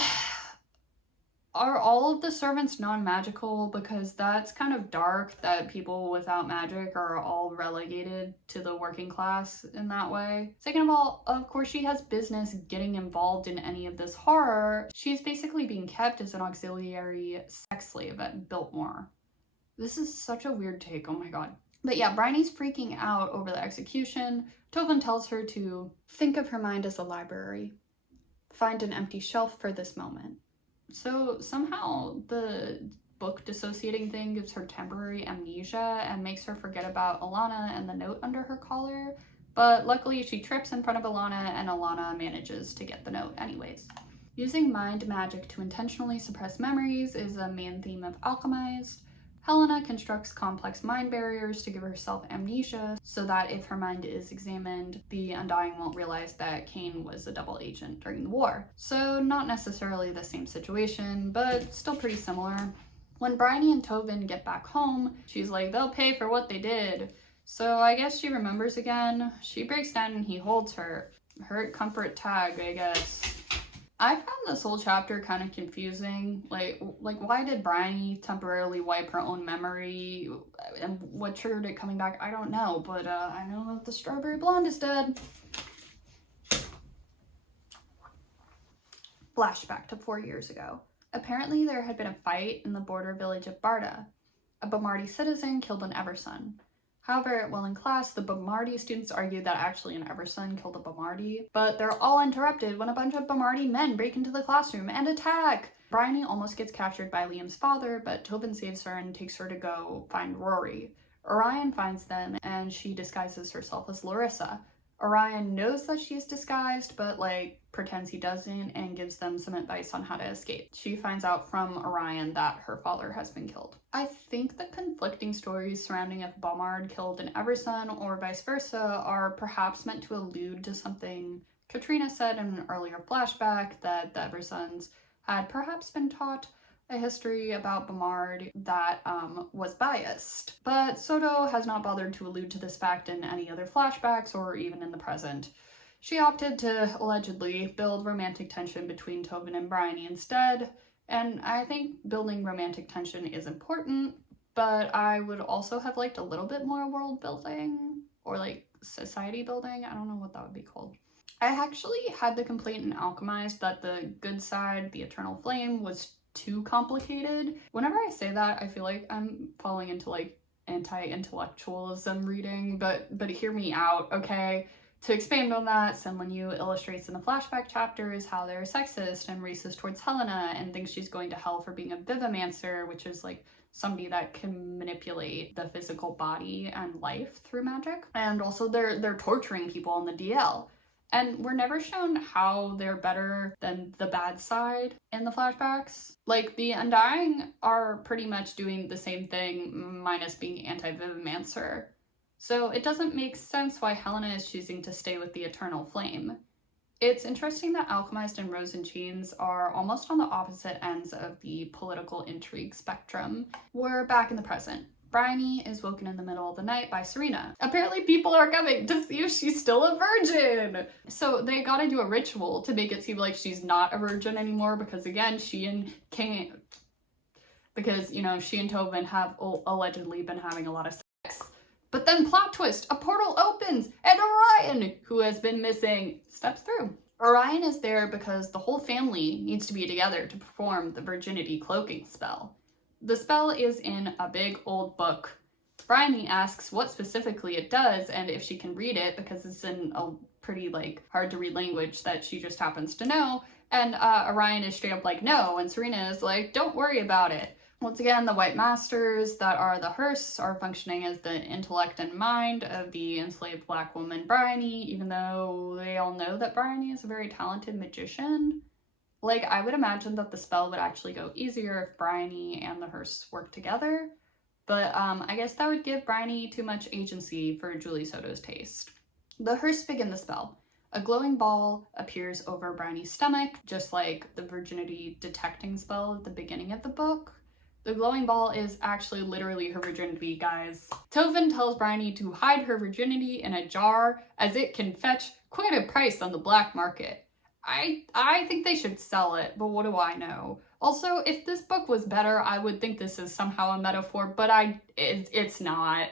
are all of the servants non-magical? Because that's kind of dark that people without magic are all relegated to the working class in that way. Second of all, of course she has business getting involved in any of this horror. She's basically being kept as an auxiliary sex slave at Biltmore. This is such a weird take, oh my god. But yeah, Bryony's freaking out over the execution. Tobin tells her to think of her mind as a library. Find an empty shelf for this moment. So somehow the book dissociating thing gives her temporary amnesia and makes her forget about Ilana and the note under her collar. But luckily she trips in front of Ilana and Ilana manages to get the note anyways. Using mind magic to intentionally suppress memories is a main theme of Alchemized. Helena constructs complex mind barriers to give herself amnesia so that if her mind is examined, the Undying won't realize that Kane was a double agent during the war. So not necessarily the same situation, but still pretty similar. When Bryony and Tobin get back home, she's like, they'll pay for what they did. So I guess she remembers again. She breaks down and he holds her. Hurt comfort tag, I guess. I found this whole chapter kind of confusing. Like why did Bryony temporarily wipe her own memory? And what triggered it coming back? I don't know, but I know that the Strawberry Blonde is dead. Flashback to 4 years ago. Apparently, there had been a fight in the border village of Barda. A Bomardi citizen killed an Everson. However, while in class, the Bomardi students argued that actually an Everson killed a Bomardi, but they're all interrupted when a bunch of Bomardi men break into the classroom and attack! Bryony almost gets captured by Liam's father, but Tobin saves her and takes her to go find Rory. Orion finds them, and she disguises herself as Larissa. Orion knows that she's disguised, but pretends he doesn't and gives them some advice on how to escape. She finds out from Orion that her father has been killed. I think the conflicting stories surrounding if Bomard killed an Everson or vice versa are perhaps meant to allude to something Katrina said in an earlier flashback, that the Eversons had perhaps been taught a history about Bomard that was biased. But Soto has not bothered to allude to this fact in any other flashbacks or even in the present. She opted to allegedly build romantic tension between Tobin and Bryony instead, and I think building romantic tension is important, but I would also have liked a little bit more world building or society building. I don't know what that would be called. I actually had the complaint in Alchemized that the good side, the eternal flame, was too complicated. Whenever I say that, I feel like I'm falling into anti-intellectualism reading, but hear me out, okay? To expand on that, Senlin Yu illustrates in the flashback chapters how they're sexist and racist towards Helena and thinks she's going to hell for being a Vivimancer, which is somebody that can manipulate the physical body and life through magic. And also they're torturing people on the DL. And we're never shown how they're better than the bad side in the flashbacks. The Undying are pretty much doing the same thing, minus being anti-Vivimancer. So it doesn't make sense why Helena is choosing to stay with the Eternal Flame. It's interesting that Alchemized and Rose in Chains are almost on the opposite ends of the political intrigue spectrum. We're back in the present. Bryony is woken in the middle of the night by Serena. Apparently people are coming to see if she's still a virgin! So they gotta do a ritual to make it seem like she's not a virgin anymore, because again, she and Tobin have allegedly been having a lot of sex. But then plot twist, a portal opens and Orion, who has been missing, steps through. Orion is there because the whole family needs to be together to perform the virginity cloaking spell. The spell is in a big old book. Bryony asks what specifically it does and if she can read it, because it's in a pretty hard to read language that she just happens to know. And Orion is straight up no, and Serena is don't worry about it. Once again, the White Masters that are the Hearsts are functioning as the intellect and mind of the enslaved black woman Bryony, even though they all know that Bryony is a very talented magician. I would imagine that the spell would actually go easier if Bryony and the Hearsts work together, but I guess that would give Bryony too much agency for Julie Soto's taste. The Hearsts begin the spell. A glowing ball appears over Bryony's stomach, just like the virginity detecting spell at the beginning of the book. The glowing ball is actually literally her virginity, guys. Tobin tells Bryony to hide her virginity in a jar, as it can fetch quite a price on the black market. I think they should sell it, but what do I know? Also, if this book was better, I would think this is somehow a metaphor, but it's not.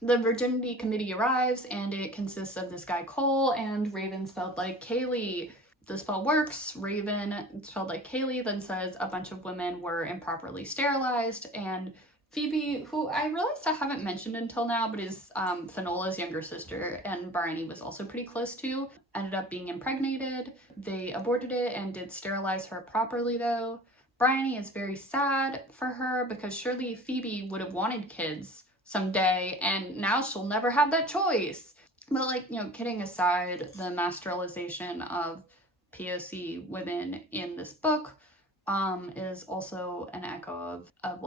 The Virginity Committee arrives, and it consists of this guy Cole and Raven spelled like Kaylee. The spell works. Raven, spelled like Kaylee, then says a bunch of women were improperly sterilized, and Phoebe, who I realized I haven't mentioned until now, but is Fenola's younger sister, and Bryony was also pretty close to, ended up being impregnated. They aborted it and did sterilize her properly, though. Bryony is very sad for her because surely Phoebe would have wanted kids someday, and now she'll never have that choice. But kidding aside, the mass sterilization of POC women in this book is also an echo of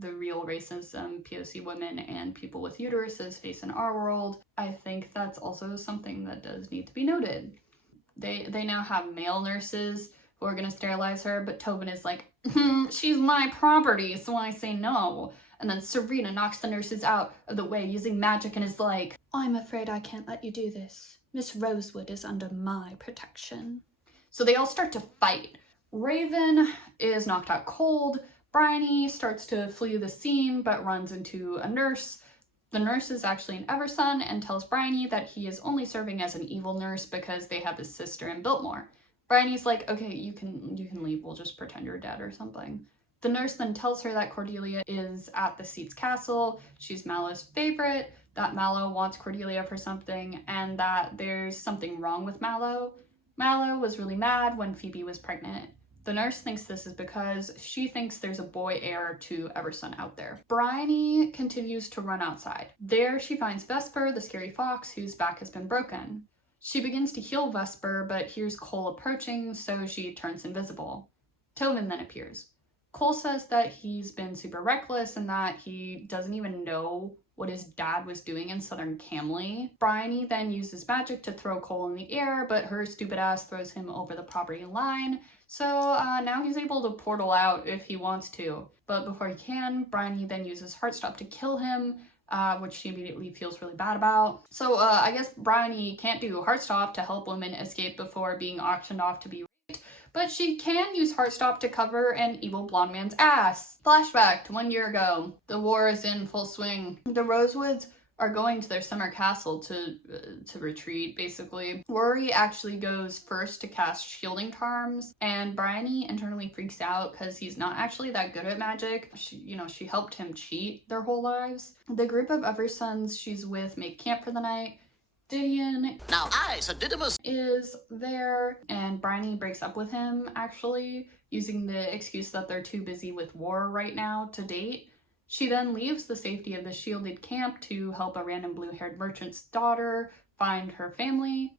the real racism POC women and people with uteruses face in our world. I think that's also something that does need to be noted. They now have male nurses who are going to sterilize her, but Tobin is she's my property, so I say no. And then Serena knocks the nurses out of the way using magic and is I'm afraid I can't let you do this. Miss Rosewood is under my protection. So they all start to fight. Raven is knocked out cold. Bryony starts to flee the scene but runs into a nurse. The nurse is actually an Everson and tells Bryony that he is only serving as an evil nurse because they have his sister in Biltmore. Bryony's like, okay, you can leave, we'll just pretend you're dead or something. The nurse then tells her that Cordelia is at the Seats castle, she's Mallow's favorite, that Mallow wants Cordelia for something, and that there's something wrong with Mallow. Mallow was really mad when Phoebe was pregnant. The nurse thinks this is because she thinks there's a boy heir to Everson out there. Bryony continues to run outside. There she finds Vesper, the scary fox, whose back has been broken. She begins to heal Vesper, but hears Cole approaching, so she turns invisible. Tobin then appears. Cole says that he's been super reckless and that he doesn't even know what his dad was doing in southern Camley. Bryony then uses magic to throw Cole in the air, but her stupid ass throws him over the property line. So now he's able to portal out if he wants to. But before he can, Bryony then uses Heartstop to kill him, which she immediately feels really bad about. So I guess Bryony can't do Heartstop to help women escape before being auctioned off to be raped, but she can use Heartstop to cover an evil blonde man's ass. Flashback to 1 year ago. The war is in full swing. The Rosewoods are going to their summer castle to retreat, basically. Rory actually goes first to cast shielding charms, and Bryony internally freaks out because he's not actually that good at magic. She helped him cheat their whole lives. The group of Eversons she's with make camp for the night. Didion Now I, Sir Didymus, is there, and Bryony breaks up with him, actually, using the excuse that they're too busy with war right now to date. She then leaves the safety of the shielded camp to help a random blue-haired merchant's daughter find her family.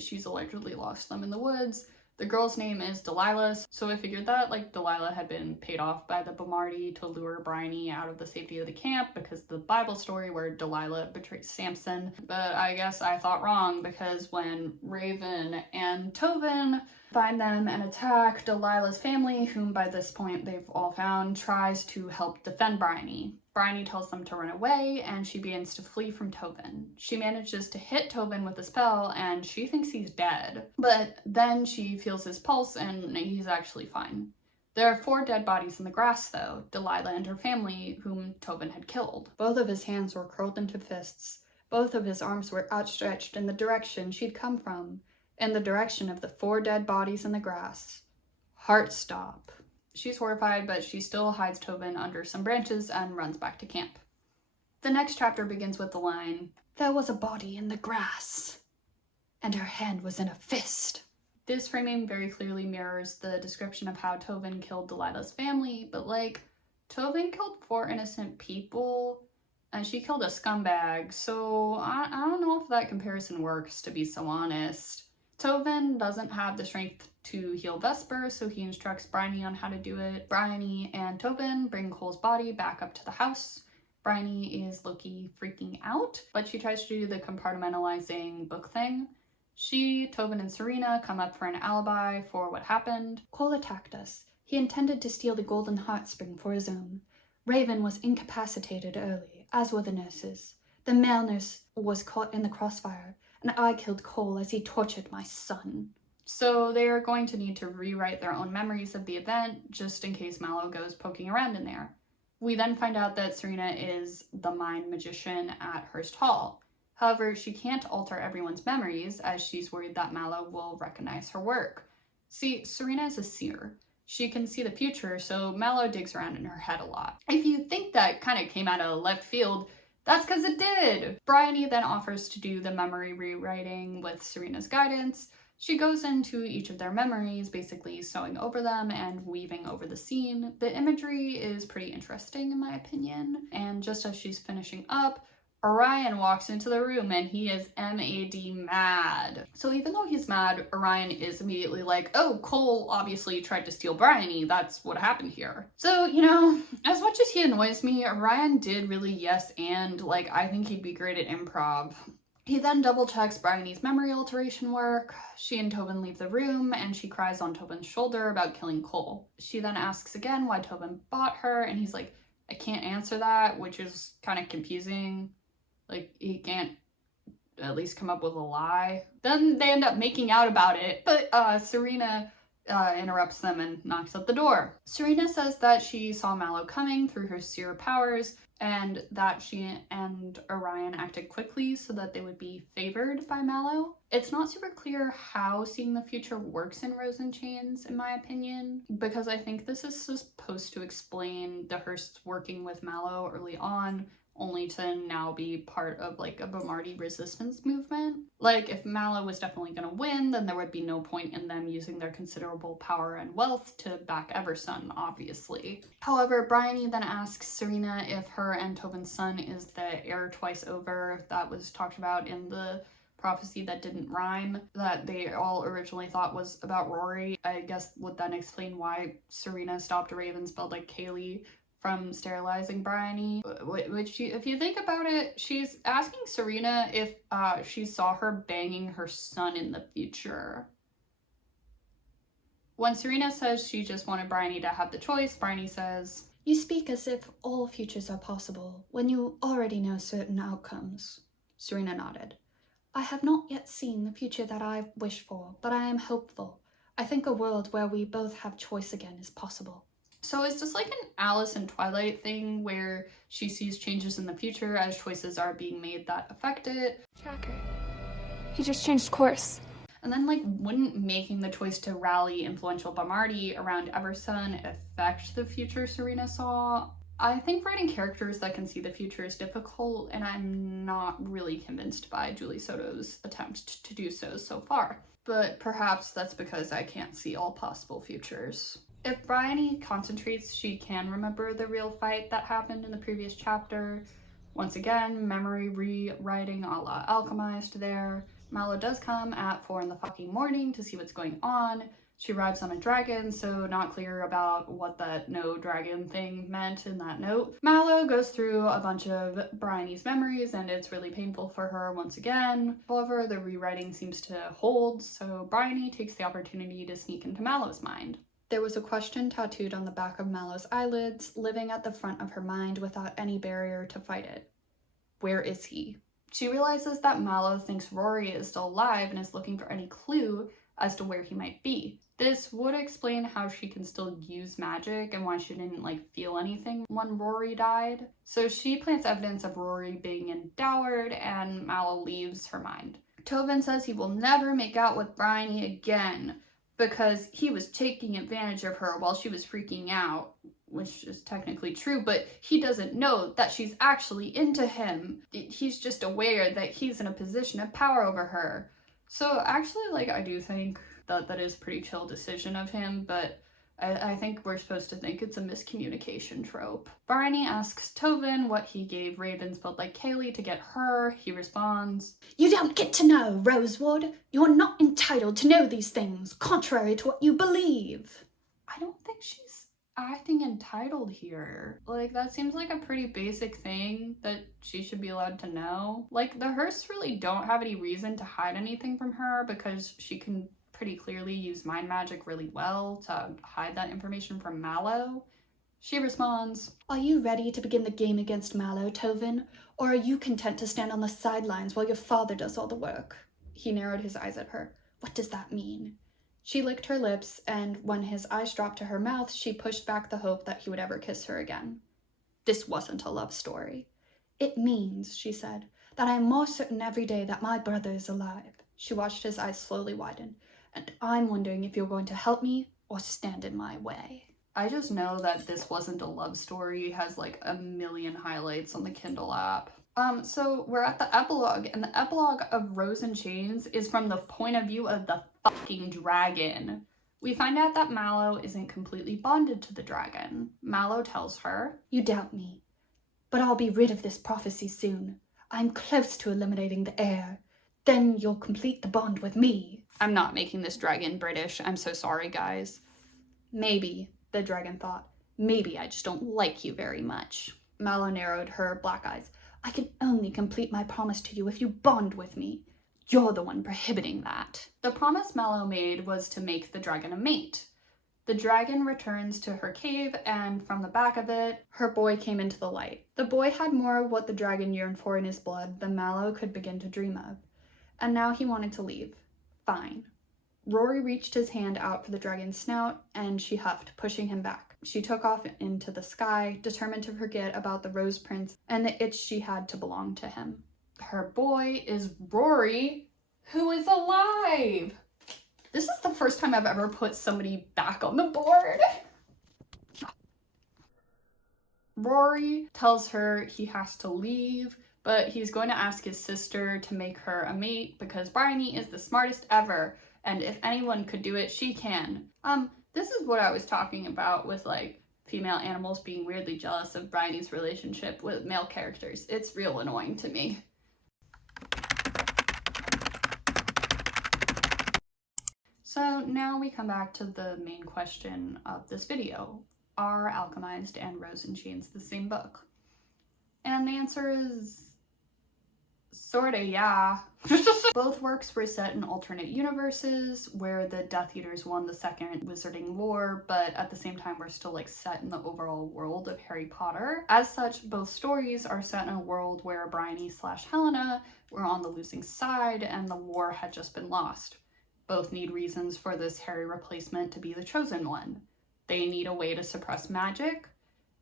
She's allegedly lost them in the woods. The girl's name is Delilah, so I figured that, Delilah had been paid off by the Bomardi to lure Bryony out of the safety of the camp because of the Bible story where Delilah betrays Samson. But I guess I thought wrong, because when Raven and Tobin find them and attack, Delilah's family, whom by this point they've all found, tries to help defend Bryony. Bryony tells them to run away, and she begins to flee from Tobin. She manages to hit Tobin with a spell, and she thinks he's dead. But then she feels his pulse, and he's actually fine. There are 4 dead bodies in the grass, though, Delilah and her family, whom Tobin had killed. Both of his hands were curled into fists. Both of his arms were outstretched in the direction she'd come from, in the direction of the 4 dead bodies in the grass. Heartstop. She's horrified, but she still hides Tobin under some branches and runs back to camp. The next chapter begins with the line, "There was a body in the grass, and her hand was in a fist." This framing very clearly mirrors the description of how Tobin killed Delilah's family, but Tobin killed 4 innocent people, and she killed a scumbag, so I don't know if that comparison works, to be so honest. Tobin doesn't have the strength to heal Vesper, so he instructs Bryony on how to do it. Bryony and Tobin bring Cole's body back up to the house. Bryony is low-key freaking out, but she tries to do the compartmentalizing book thing. She, Tobin, and Serena come up for an alibi for what happened. Cole attacked us. He intended to steal the golden heart spring for his own. Raven was incapacitated early, as were the nurses. The male nurse was caught in the crossfire, and I killed Cole as he tortured my son. So they are going to need to rewrite their own memories of the event, just in case Mallow goes poking around in there. We then find out that Serena is the mind magician at Hurst Hall. However, she can't alter everyone's memories, as she's worried that Mallow will recognize her work. See, Serena is a seer. She can see the future, so Mallow digs around in her head a lot. If you think that kind of came out of left field, that's because it did! Bryony then offers to do the memory rewriting with Serena's guidance. She goes into each of their memories, basically sewing over them and weaving over the scene. The imagery is pretty interesting in my opinion, and just as she's finishing up, Orion walks into the room and he is mad. So even though he's mad, Orion is immediately like, oh, Cole obviously tried to steal Bryony, that's what happened here. So, as much as he annoys me, Orion did really yes and, I think he'd be great at improv. He then double checks Bryony's memory alteration work. She and Tobin leave the room and she cries on Tobin's shoulder about killing Cole. She then asks again why Tobin bought her and he's like, I can't answer that, which is kind of confusing. He can't at least come up with a lie. Then they end up making out about it. But Serena interrupts them and knocks at the door. Serena says that she saw Mallow coming through her seer powers and that she and Orion acted quickly so that they would be favored by Mallow. It's not super clear how seeing the future works in Rose in Chains, in my opinion, because I think this is supposed to explain the Hearsts working with Mallow early on, only to now be part of like a Bomardi resistance movement. Like, if Mallow was definitely going to win, then there would be no point in them using their considerable power and wealth to back Eversun, obviously. However, Bryony then asks Serena if her and Tobin's son is the heir twice over that was talked about in the prophecy that didn't rhyme, that they all originally thought was about Rory. I guess would then explain why Serena stopped Ravensfeld like Kaylee from sterilizing Bryony, which if you think about it, she's asking Serena if she saw her banging her son in the future. When Serena says she just wanted Bryony to have the choice, Bryony says, You speak as if all futures are possible, when you already know certain outcomes. Serena nodded. I have not yet seen the future that I wish for, but I am hopeful. I think a world where we both have choice again is possible. So is this like an Alice in Twilight thing where she sees changes in the future as choices are being made that affect it? Tracker. He just changed course. And then, like, wouldn't making the choice to rally influential Bomardi around Eversun affect the future Serena saw? I think writing characters that can see the future is difficult, and I'm not really convinced by Julie Soto's attempt to do so far. But perhaps that's because I can't see all possible futures. If Bryony concentrates, she can remember the real fight that happened in the previous chapter. Once again, memory rewriting a la Alchemized there. Mallow does come at 4 in the fucking morning to see what's going on. She arrives on a dragon, so not clear about what that no dragon thing meant in that note. Mallow goes through a bunch of Bryony's memories, and it's really painful for her once again. However, the rewriting seems to hold, so Bryony takes the opportunity to sneak into Mallow's mind. There was a question tattooed on the back of Mallow's eyelids, living at the front of her mind without any barrier to fight it. Where is he? She realizes that Mallow thinks Rory is still alive and is looking for any clue as to where he might be. This would explain how she can still use magic and why she didn't feel anything when Rory died. So she plants evidence of Rory being in Dourd, and Mallow leaves her mind. Tobin says he will never make out with Bryony again because he was taking advantage of her while she was freaking out, which is technically true, but he doesn't know that she's actually into him. He's just aware that he's in a position of power over her. So actually, I do think that is a pretty chill decision of him, but I think we're supposed to think it's a miscommunication trope. Bryony asks Tobin what he gave Ravensfeld like Kaylee to get her. He responds, You don't get to know, Rosewood. You're not entitled to know these things, contrary to what you believe. I don't think she's acting entitled here. That seems like a pretty basic thing that she should be allowed to know. The Hearsts really don't have any reason to hide anything from her because she can pretty clearly use mind magic really well to hide that information from Mallow. She responds, Are you ready to begin the game against Mallow, Tobin? Or are you content to stand on the sidelines while your father does all the work? He narrowed his eyes at her. What does that mean? She licked her lips, and when his eyes dropped to her mouth, she pushed back the hope that he would ever kiss her again. This wasn't a love story. It means, she said, that I am more certain every day that my brother is alive. She watched his eyes slowly widen. And I'm wondering if you're going to help me or stand in my way. I just know that this wasn't a love story. It has a million highlights on the Kindle app. So we're at the epilogue, and the epilogue of Rose in Chains is from the point of view of the fucking dragon. We find out that Mallow isn't completely bonded to the dragon. Mallow tells her, You doubt me, but I'll be rid of this prophecy soon. I'm close to eliminating the heir. Then you'll complete the bond with me. I'm not making this dragon British. I'm so sorry, guys. Maybe, the dragon thought. Maybe I just don't like you very much. Mallow narrowed her black eyes. I can only complete my promise to you if you bond with me. You're the one prohibiting that. The promise Mallow made was to make the dragon a mate. The dragon returns to her cave, and from the back of it, her boy came into the light. The boy had more of what the dragon yearned for in his blood than Mallow could begin to dream of. And now he wanted to leave. Fine. Rory reached his hand out for the dragon's snout, and she huffed, pushing him back. She took off into the sky, determined to forget about the Rose Prince and the itch she had to belong to him. Her boy is Rory, who is alive! This is the first time I've ever put somebody back on the board. Rory tells her he has to leave, but he's going to ask his sister to make her a mate because Bryony is the smartest ever, and if anyone could do it, she can. This is what I was talking about with, like, female animals being weirdly jealous of Bryony's relationship with male characters. It's real annoying to me. So now we come back to the main question of this video. Are Alchemized and Rose in Chains the same book? And the answer is sorta yeah. Both works were set in alternate universes where the Death Eaters won the Second Wizarding War, but at the same time were still like set in the overall world of Harry Potter. As such, both stories are set in a world where Bryony/Helena were on the losing side and the war had just been lost. Both need reasons for this Harry replacement to be the chosen one. They need a way to suppress magic.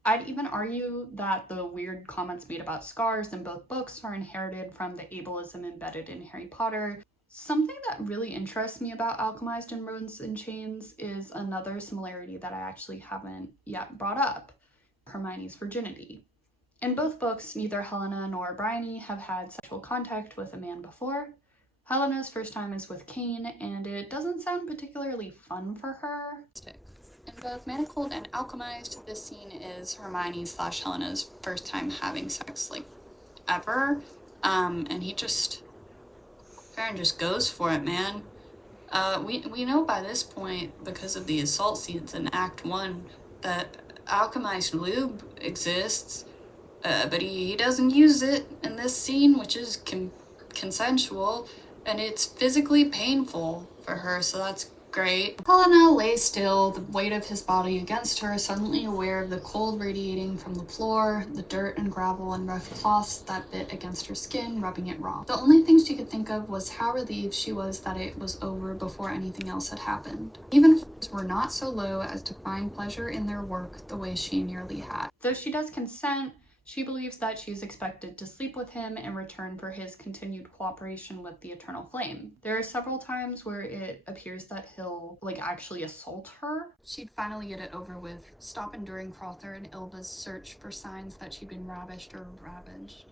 I'd even argue that the weird comments made about scars in both books are inherited from the ableism embedded in Harry Potter. Something that really interests me about Alchemized and Rose in Chains is another similarity that I actually haven't yet brought up: Hermione's virginity. In both books, neither Helena nor Bryony have had sexual contact with a man before. Helena's first time is with Cain, and it doesn't sound particularly fun for her. In both Manacled and Alchemized, this scene is Hermione/Helena's first time having sex, like, ever. And Farron just goes for it, man. We know by this point, because of the assault scenes in Act 1, that Alchemized lube exists, but he doesn't use it in this scene, which is consensual, and it's physically painful for her, so that's great. Helena lays still, the weight of his body against her, suddenly aware of the cold radiating from the floor, the dirt and gravel and rough cloths that bit against her skin, rubbing it raw. The only thing she could think of was how relieved she was that it was over before anything else had happened. Even if were not so low as to find pleasure in their work the way she nearly had. Though she does consent, she believes that she is expected to sleep with him in return for his continued cooperation with the Eternal Flame. There are several times where it appears that he'll, like, actually assault her. She'd finally get it over with, stop enduring Crowther and Ilva's search for signs that she'd been ravished or ravaged.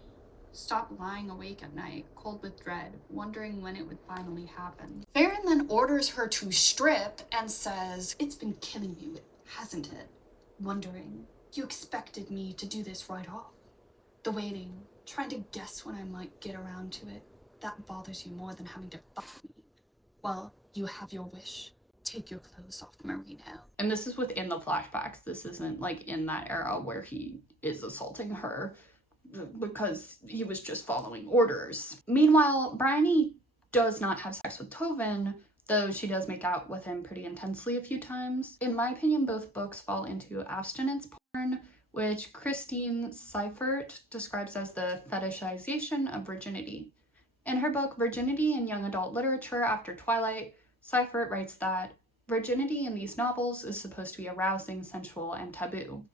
Stop lying awake at night, cold with dread, wondering when it would finally happen. Farron then orders her to strip and says, "It's been killing you, hasn't it? Wondering. You expected me to do this right off. The waiting, trying to guess when I might get around to it, that bothers you more than having to fuck me. Well, you have your wish. Take your clothes off, Marino." And this is within the flashbacks. This isn't like in that era where he is assaulting her because he was just following orders. Meanwhile, Bryony does not have sex with Tovin, though she does make out with him pretty intensely a few times. In my opinion, both books fall into abstinence porn, which Christine Seifert describes as the fetishization of virginity. In her book, Virginity in Young Adult Literature After Twilight, Seifert writes that virginity in these novels is supposed to be arousing, sensual, and taboo.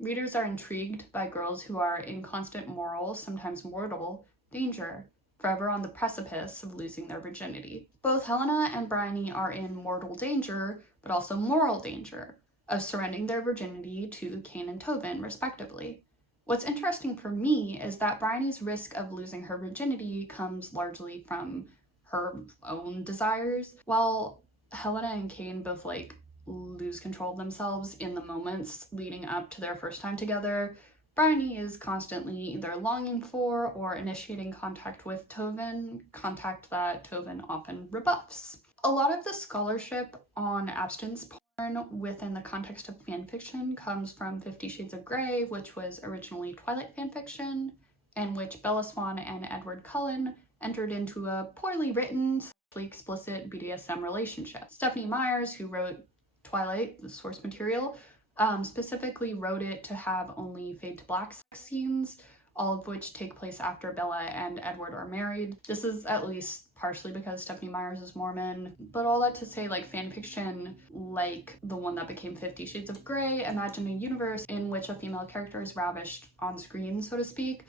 Readers are intrigued by girls who are in constant moral, sometimes mortal, danger, forever on the precipice of losing their virginity. Both Helena and Bryony are in mortal danger, but also moral danger, of surrendering their virginity to Cain and Tovin, respectively. What's interesting for me is that Bryony's risk of losing her virginity comes largely from her own desires, while Helena and Cain both, like, lose control of themselves in the moments leading up to their first time together. Bryony is constantly either longing for or initiating contact with Tovin, contact that Tovin often rebuffs. A lot of the scholarship on abstinence porn within the context of fanfiction comes from 50 Shades of Grey, which was originally Twilight fanfiction, in which Bella Swan and Edward Cullen entered into a poorly written, sexually explicit BDSM relationship. Stephenie Meyers, who wrote Twilight, the source material, specifically wrote it to have only fade to black sex scenes, all of which take place after Bella and Edward are married. This is at least partially because Stephenie Meyers is Mormon, but all that to say, like, fanfiction like the one that became 50 Shades of Grey imagine a universe in which a female character is ravished on screen, so to speak,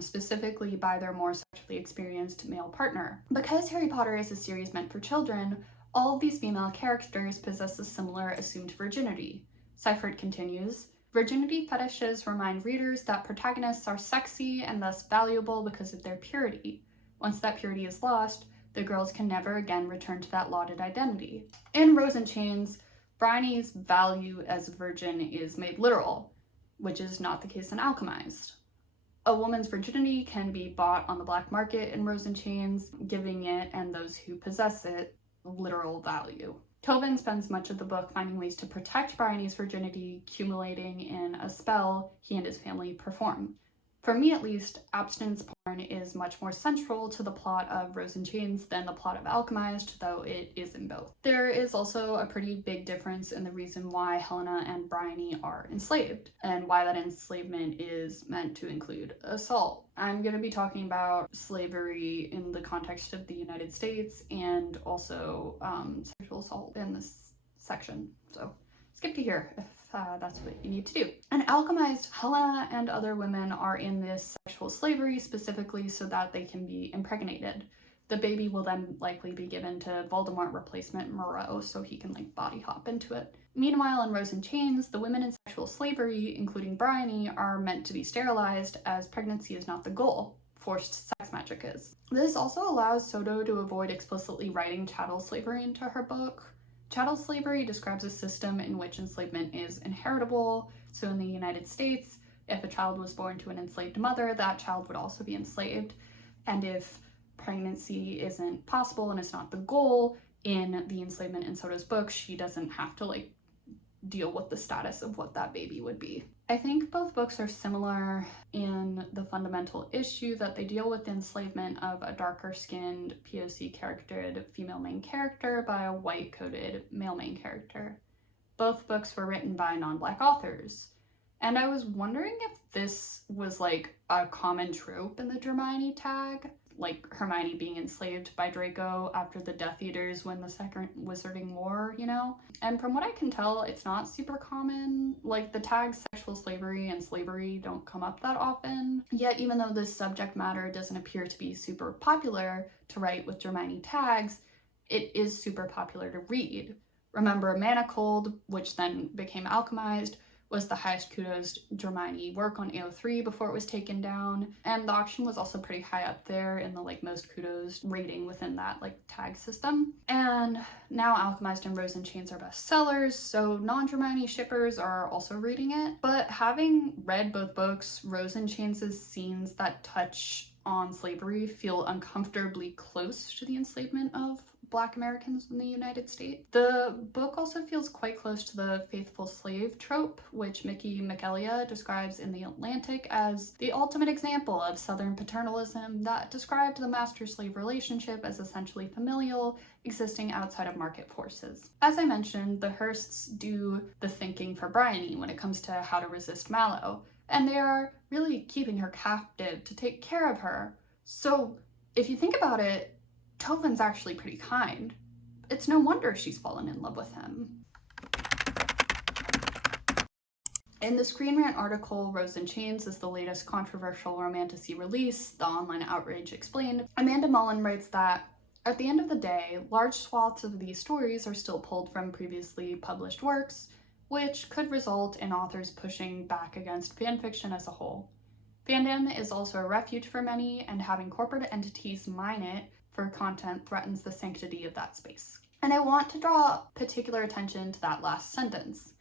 specifically by their more sexually experienced male partner. Because Harry Potter is a series meant for children, all of these female characters possess a similar assumed virginity. Seifert continues, virginity fetishes remind readers that protagonists are sexy and thus valuable because of their purity. Once that purity is lost, the girls can never again return to that lauded identity. In Rose in Chains, Bryony's value as a virgin is made literal, which is not the case in Alchemized. A woman's virginity can be bought on the black market in Rose in Chains, giving it and those who possess it literal value. Tobin spends much of the book finding ways to protect Bryony's virginity, accumulating in a spell he and his family perform. For me at least, abstinence porn is much more central to the plot of Rose in Chains than the plot of Alchemized, though it is in both. There is also a pretty big difference in the reason why Helena and Bryony are enslaved, and why that enslavement is meant to include assault. I'm going to be talking about slavery in the context of the United States and also sexual assault in this section, so skip to here if that's what you need to do. In Alchemized, Helena and other women are in this sexual slavery specifically so that they can be impregnated. The baby will then likely be given to Voldemort replacement Moreau so he can like body hop into it. Meanwhile, in Rose in Chains, the women in sexual slavery, including Bryony, are meant to be sterilized as pregnancy is not the goal. Forced sex magic is. This also allows Soto to avoid explicitly writing chattel slavery into her book. Chattel slavery describes a system in which enslavement is inheritable. So in the United States, if a child was born to an enslaved mother, that child would also be enslaved. And if pregnancy isn't possible and it's not the goal in the enslavement in Soto's book, she doesn't have to like deal with the status of what that baby would be. I think both books are similar in the fundamental issue that they deal with the enslavement of a darker-skinned, POC-charactered female main character by a white-coded male main character. Both books were written by non-Black authors, and I was wondering if this was like a common trope in the Hermione tag, like Hermione being enslaved by Draco after the Death Eaters win the Second Wizarding War, you know? And from what I can tell, it's not super common. Like, the tags sexual slavery and slavery don't come up that often. Yet, even though this subject matter doesn't appear to be super popular to write with Hermione tags, it is super popular to read. Remember, Manacled, which then became Alchemized, was the highest kudos Hermione work on AO3 before it was taken down, and the auction was also pretty high up there in the like most kudos rating within that like tag system. And now Alchemized and Rose in Chains are bestsellers, so non-Hermione shippers are also reading it. But having read both books, Rose in Chains' scenes that touch on slavery feel uncomfortably close to the enslavement of Black Americans in the United States. The book also feels quite close to the faithful slave trope, which Mickey McElia describes in The Atlantic as the ultimate example of Southern paternalism that described the master-slave relationship as essentially familial, existing outside of market forces. As I mentioned, the Hursts do the thinking for Bryony when it comes to how to resist Mallow, and they are really keeping her captive to take care of her. So if you think about it, Tobin's actually pretty kind. It's no wonder she's fallen in love with him. In the Screen Rant article, Rose in Chains is the latest controversial romantasy release, The Online Outrage Explained, Amanda Mullen writes that, at the end of the day, large swaths of these stories are still pulled from previously published works, which could result in authors pushing back against fanfiction as a whole. Fandom is also a refuge for many, and having corporate entities mine it for content threatens the sanctity of that space. And I want to draw particular attention to that last sentence.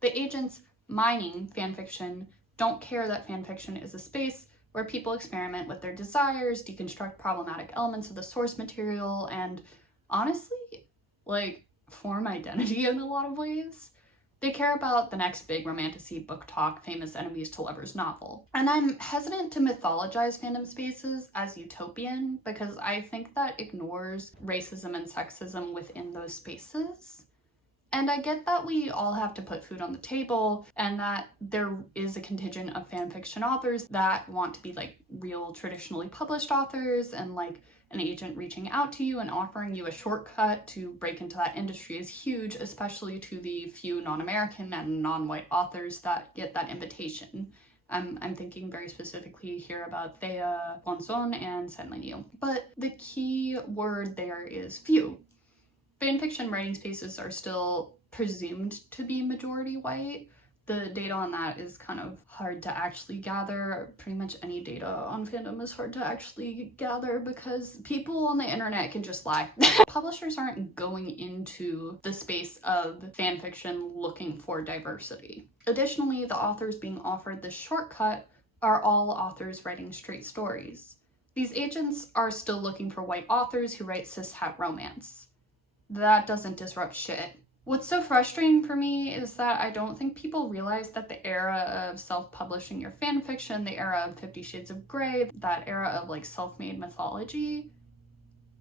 The agents mining fanfiction don't care that fanfiction is a space where people experiment with their desires, deconstruct problematic elements of the source material, and honestly, like, form identity in a lot of ways. They care about the next big romantasy book talk, famous enemies to lovers novel. And I'm hesitant to mythologize fandom spaces as utopian because I think that ignores racism and sexism within those spaces. And I get that we all have to put food on the table and that there is a contingent of fanfiction authors that want to be like real traditionally published authors, and like an agent reaching out to you and offering you a shortcut to break into that industry is huge, especially to the few non-American and non-white authors that get that invitation. I'm thinking very specifically here about Thea Bonzon and Senlin Yu. But the key word there is few. Fanfiction writing spaces are still presumed to be majority white. The data on that is kind of hard to actually gather. Pretty much any data on fandom is hard to actually gather because people on the internet can just lie. Publishers aren't going into the space of fanfiction looking for diversity. Additionally, the authors being offered this shortcut are all authors writing straight stories. These agents are still looking for white authors who write cishet romance. That doesn't disrupt shit. What's so frustrating for me is that I don't think people realize that the era of self-publishing your fanfiction, the era of 50 Shades of Grey, that era of like self-made mythology,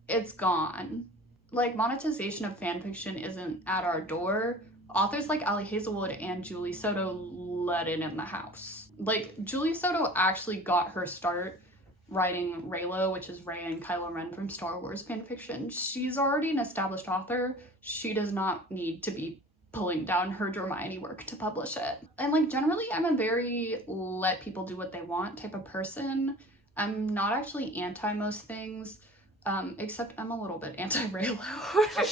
it's gone. Like, monetization of fanfiction isn't at our door. Authors like Ali Hazelwood and Julie Soto let it in the house. Like, Julie Soto actually got her start writing Reylo, which is Rey and Kylo Ren from Star Wars fanfiction. She's already an established author. She does not need to be pulling down her Hermione work to publish it. And like, generally, I'm a very let people do what they want type of person. I'm not actually anti most things, except I'm a little bit anti-Reylo.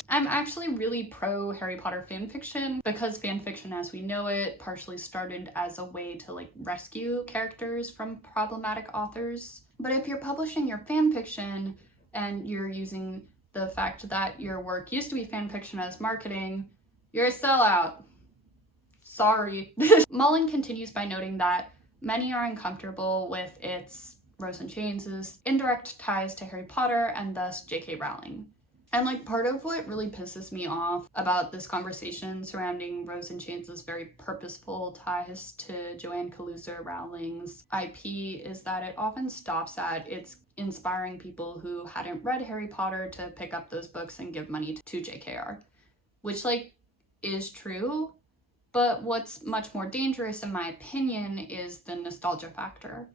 I'm actually really pro Harry Potter fanfiction because fanfiction as we know it partially started as a way to like rescue characters from problematic authors. But if you're publishing your fanfiction and you're using the fact that your work used to be fanfiction as marketing, you're a sellout. Sorry. Mullen continues by noting that many are uncomfortable with its Rose in Chains' indirect ties to Harry Potter and thus J.K. Rowling. And like, part of what really pisses me off about this conversation surrounding Rose in Chains' very purposeful ties to Joanne Kaluza Rowling's IP is that it often stops at it's inspiring people who hadn't read Harry Potter to pick up those books and give money to JKR, which like is true, but what's much more dangerous in my opinion is the nostalgia factor.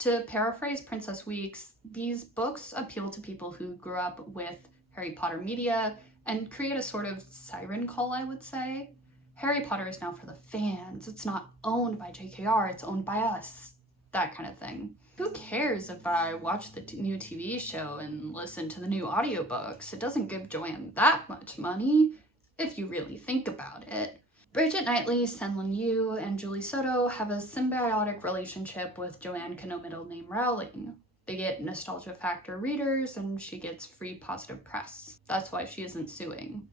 To paraphrase Princess Weeks, these books appeal to people who grew up with Harry Potter media and create a sort of siren call, I would say. Harry Potter is now for the fans. It's not owned by JKR, it's owned by us. That kind of thing. Who cares if I watch the new TV show and listen to the new audiobooks? It doesn't give Joanne that much money, if you really think about it. Bridget Knightley, Senlin Yu, and Julie Soto have a symbiotic relationship with Joanne Kano middle name Rowling. They get nostalgia factor readers, and she gets free positive press. That's why she isn't suing.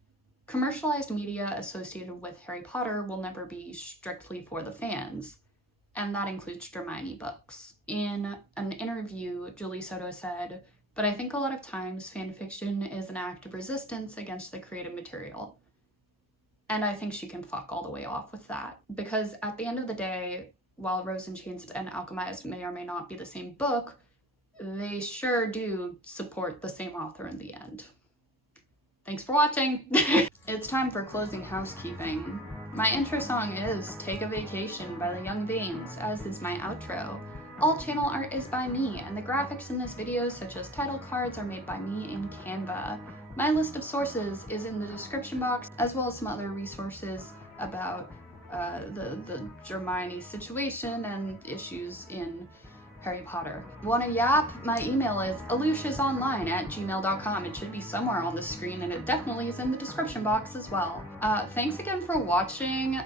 Commercialized media associated with Harry Potter will never be strictly for the fans, and that includes Hermione books. In an interview, Julie Soto said, "But I think a lot of times fanfiction is an act of resistance against the creative material." And I think she can fuck all the way off with that. Because at the end of the day, while Rose in Chains and Alchemized may or may not be the same book, they sure do support the same author in the end. Thanks for watching! It's time for closing housekeeping. My intro song is Take a Vacation by the Young Veins, as is my outro. All channel art is by me, and the graphics in this video, such as title cards, are made by me in Canva. My list of sources is in the description box, as well as some other resources about the Hermione situation and issues in Harry Potter. Wanna yap? My email is aluciasonline@gmail.com. It should be somewhere on the screen, and it definitely is in the description box as well. Thanks again for watching.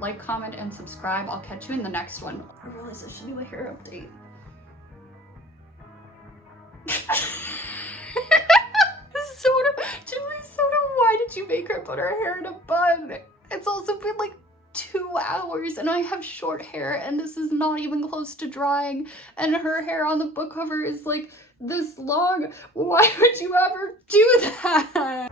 Like, comment, and subscribe. I'll catch you in the next one. I realize I should do a hair update. Julie Soto, why did you make her put her hair in a bun? It's also been like 2 hours and I have short hair and this is not even close to drying, and her hair on the book cover is like this long. Why would you ever do that?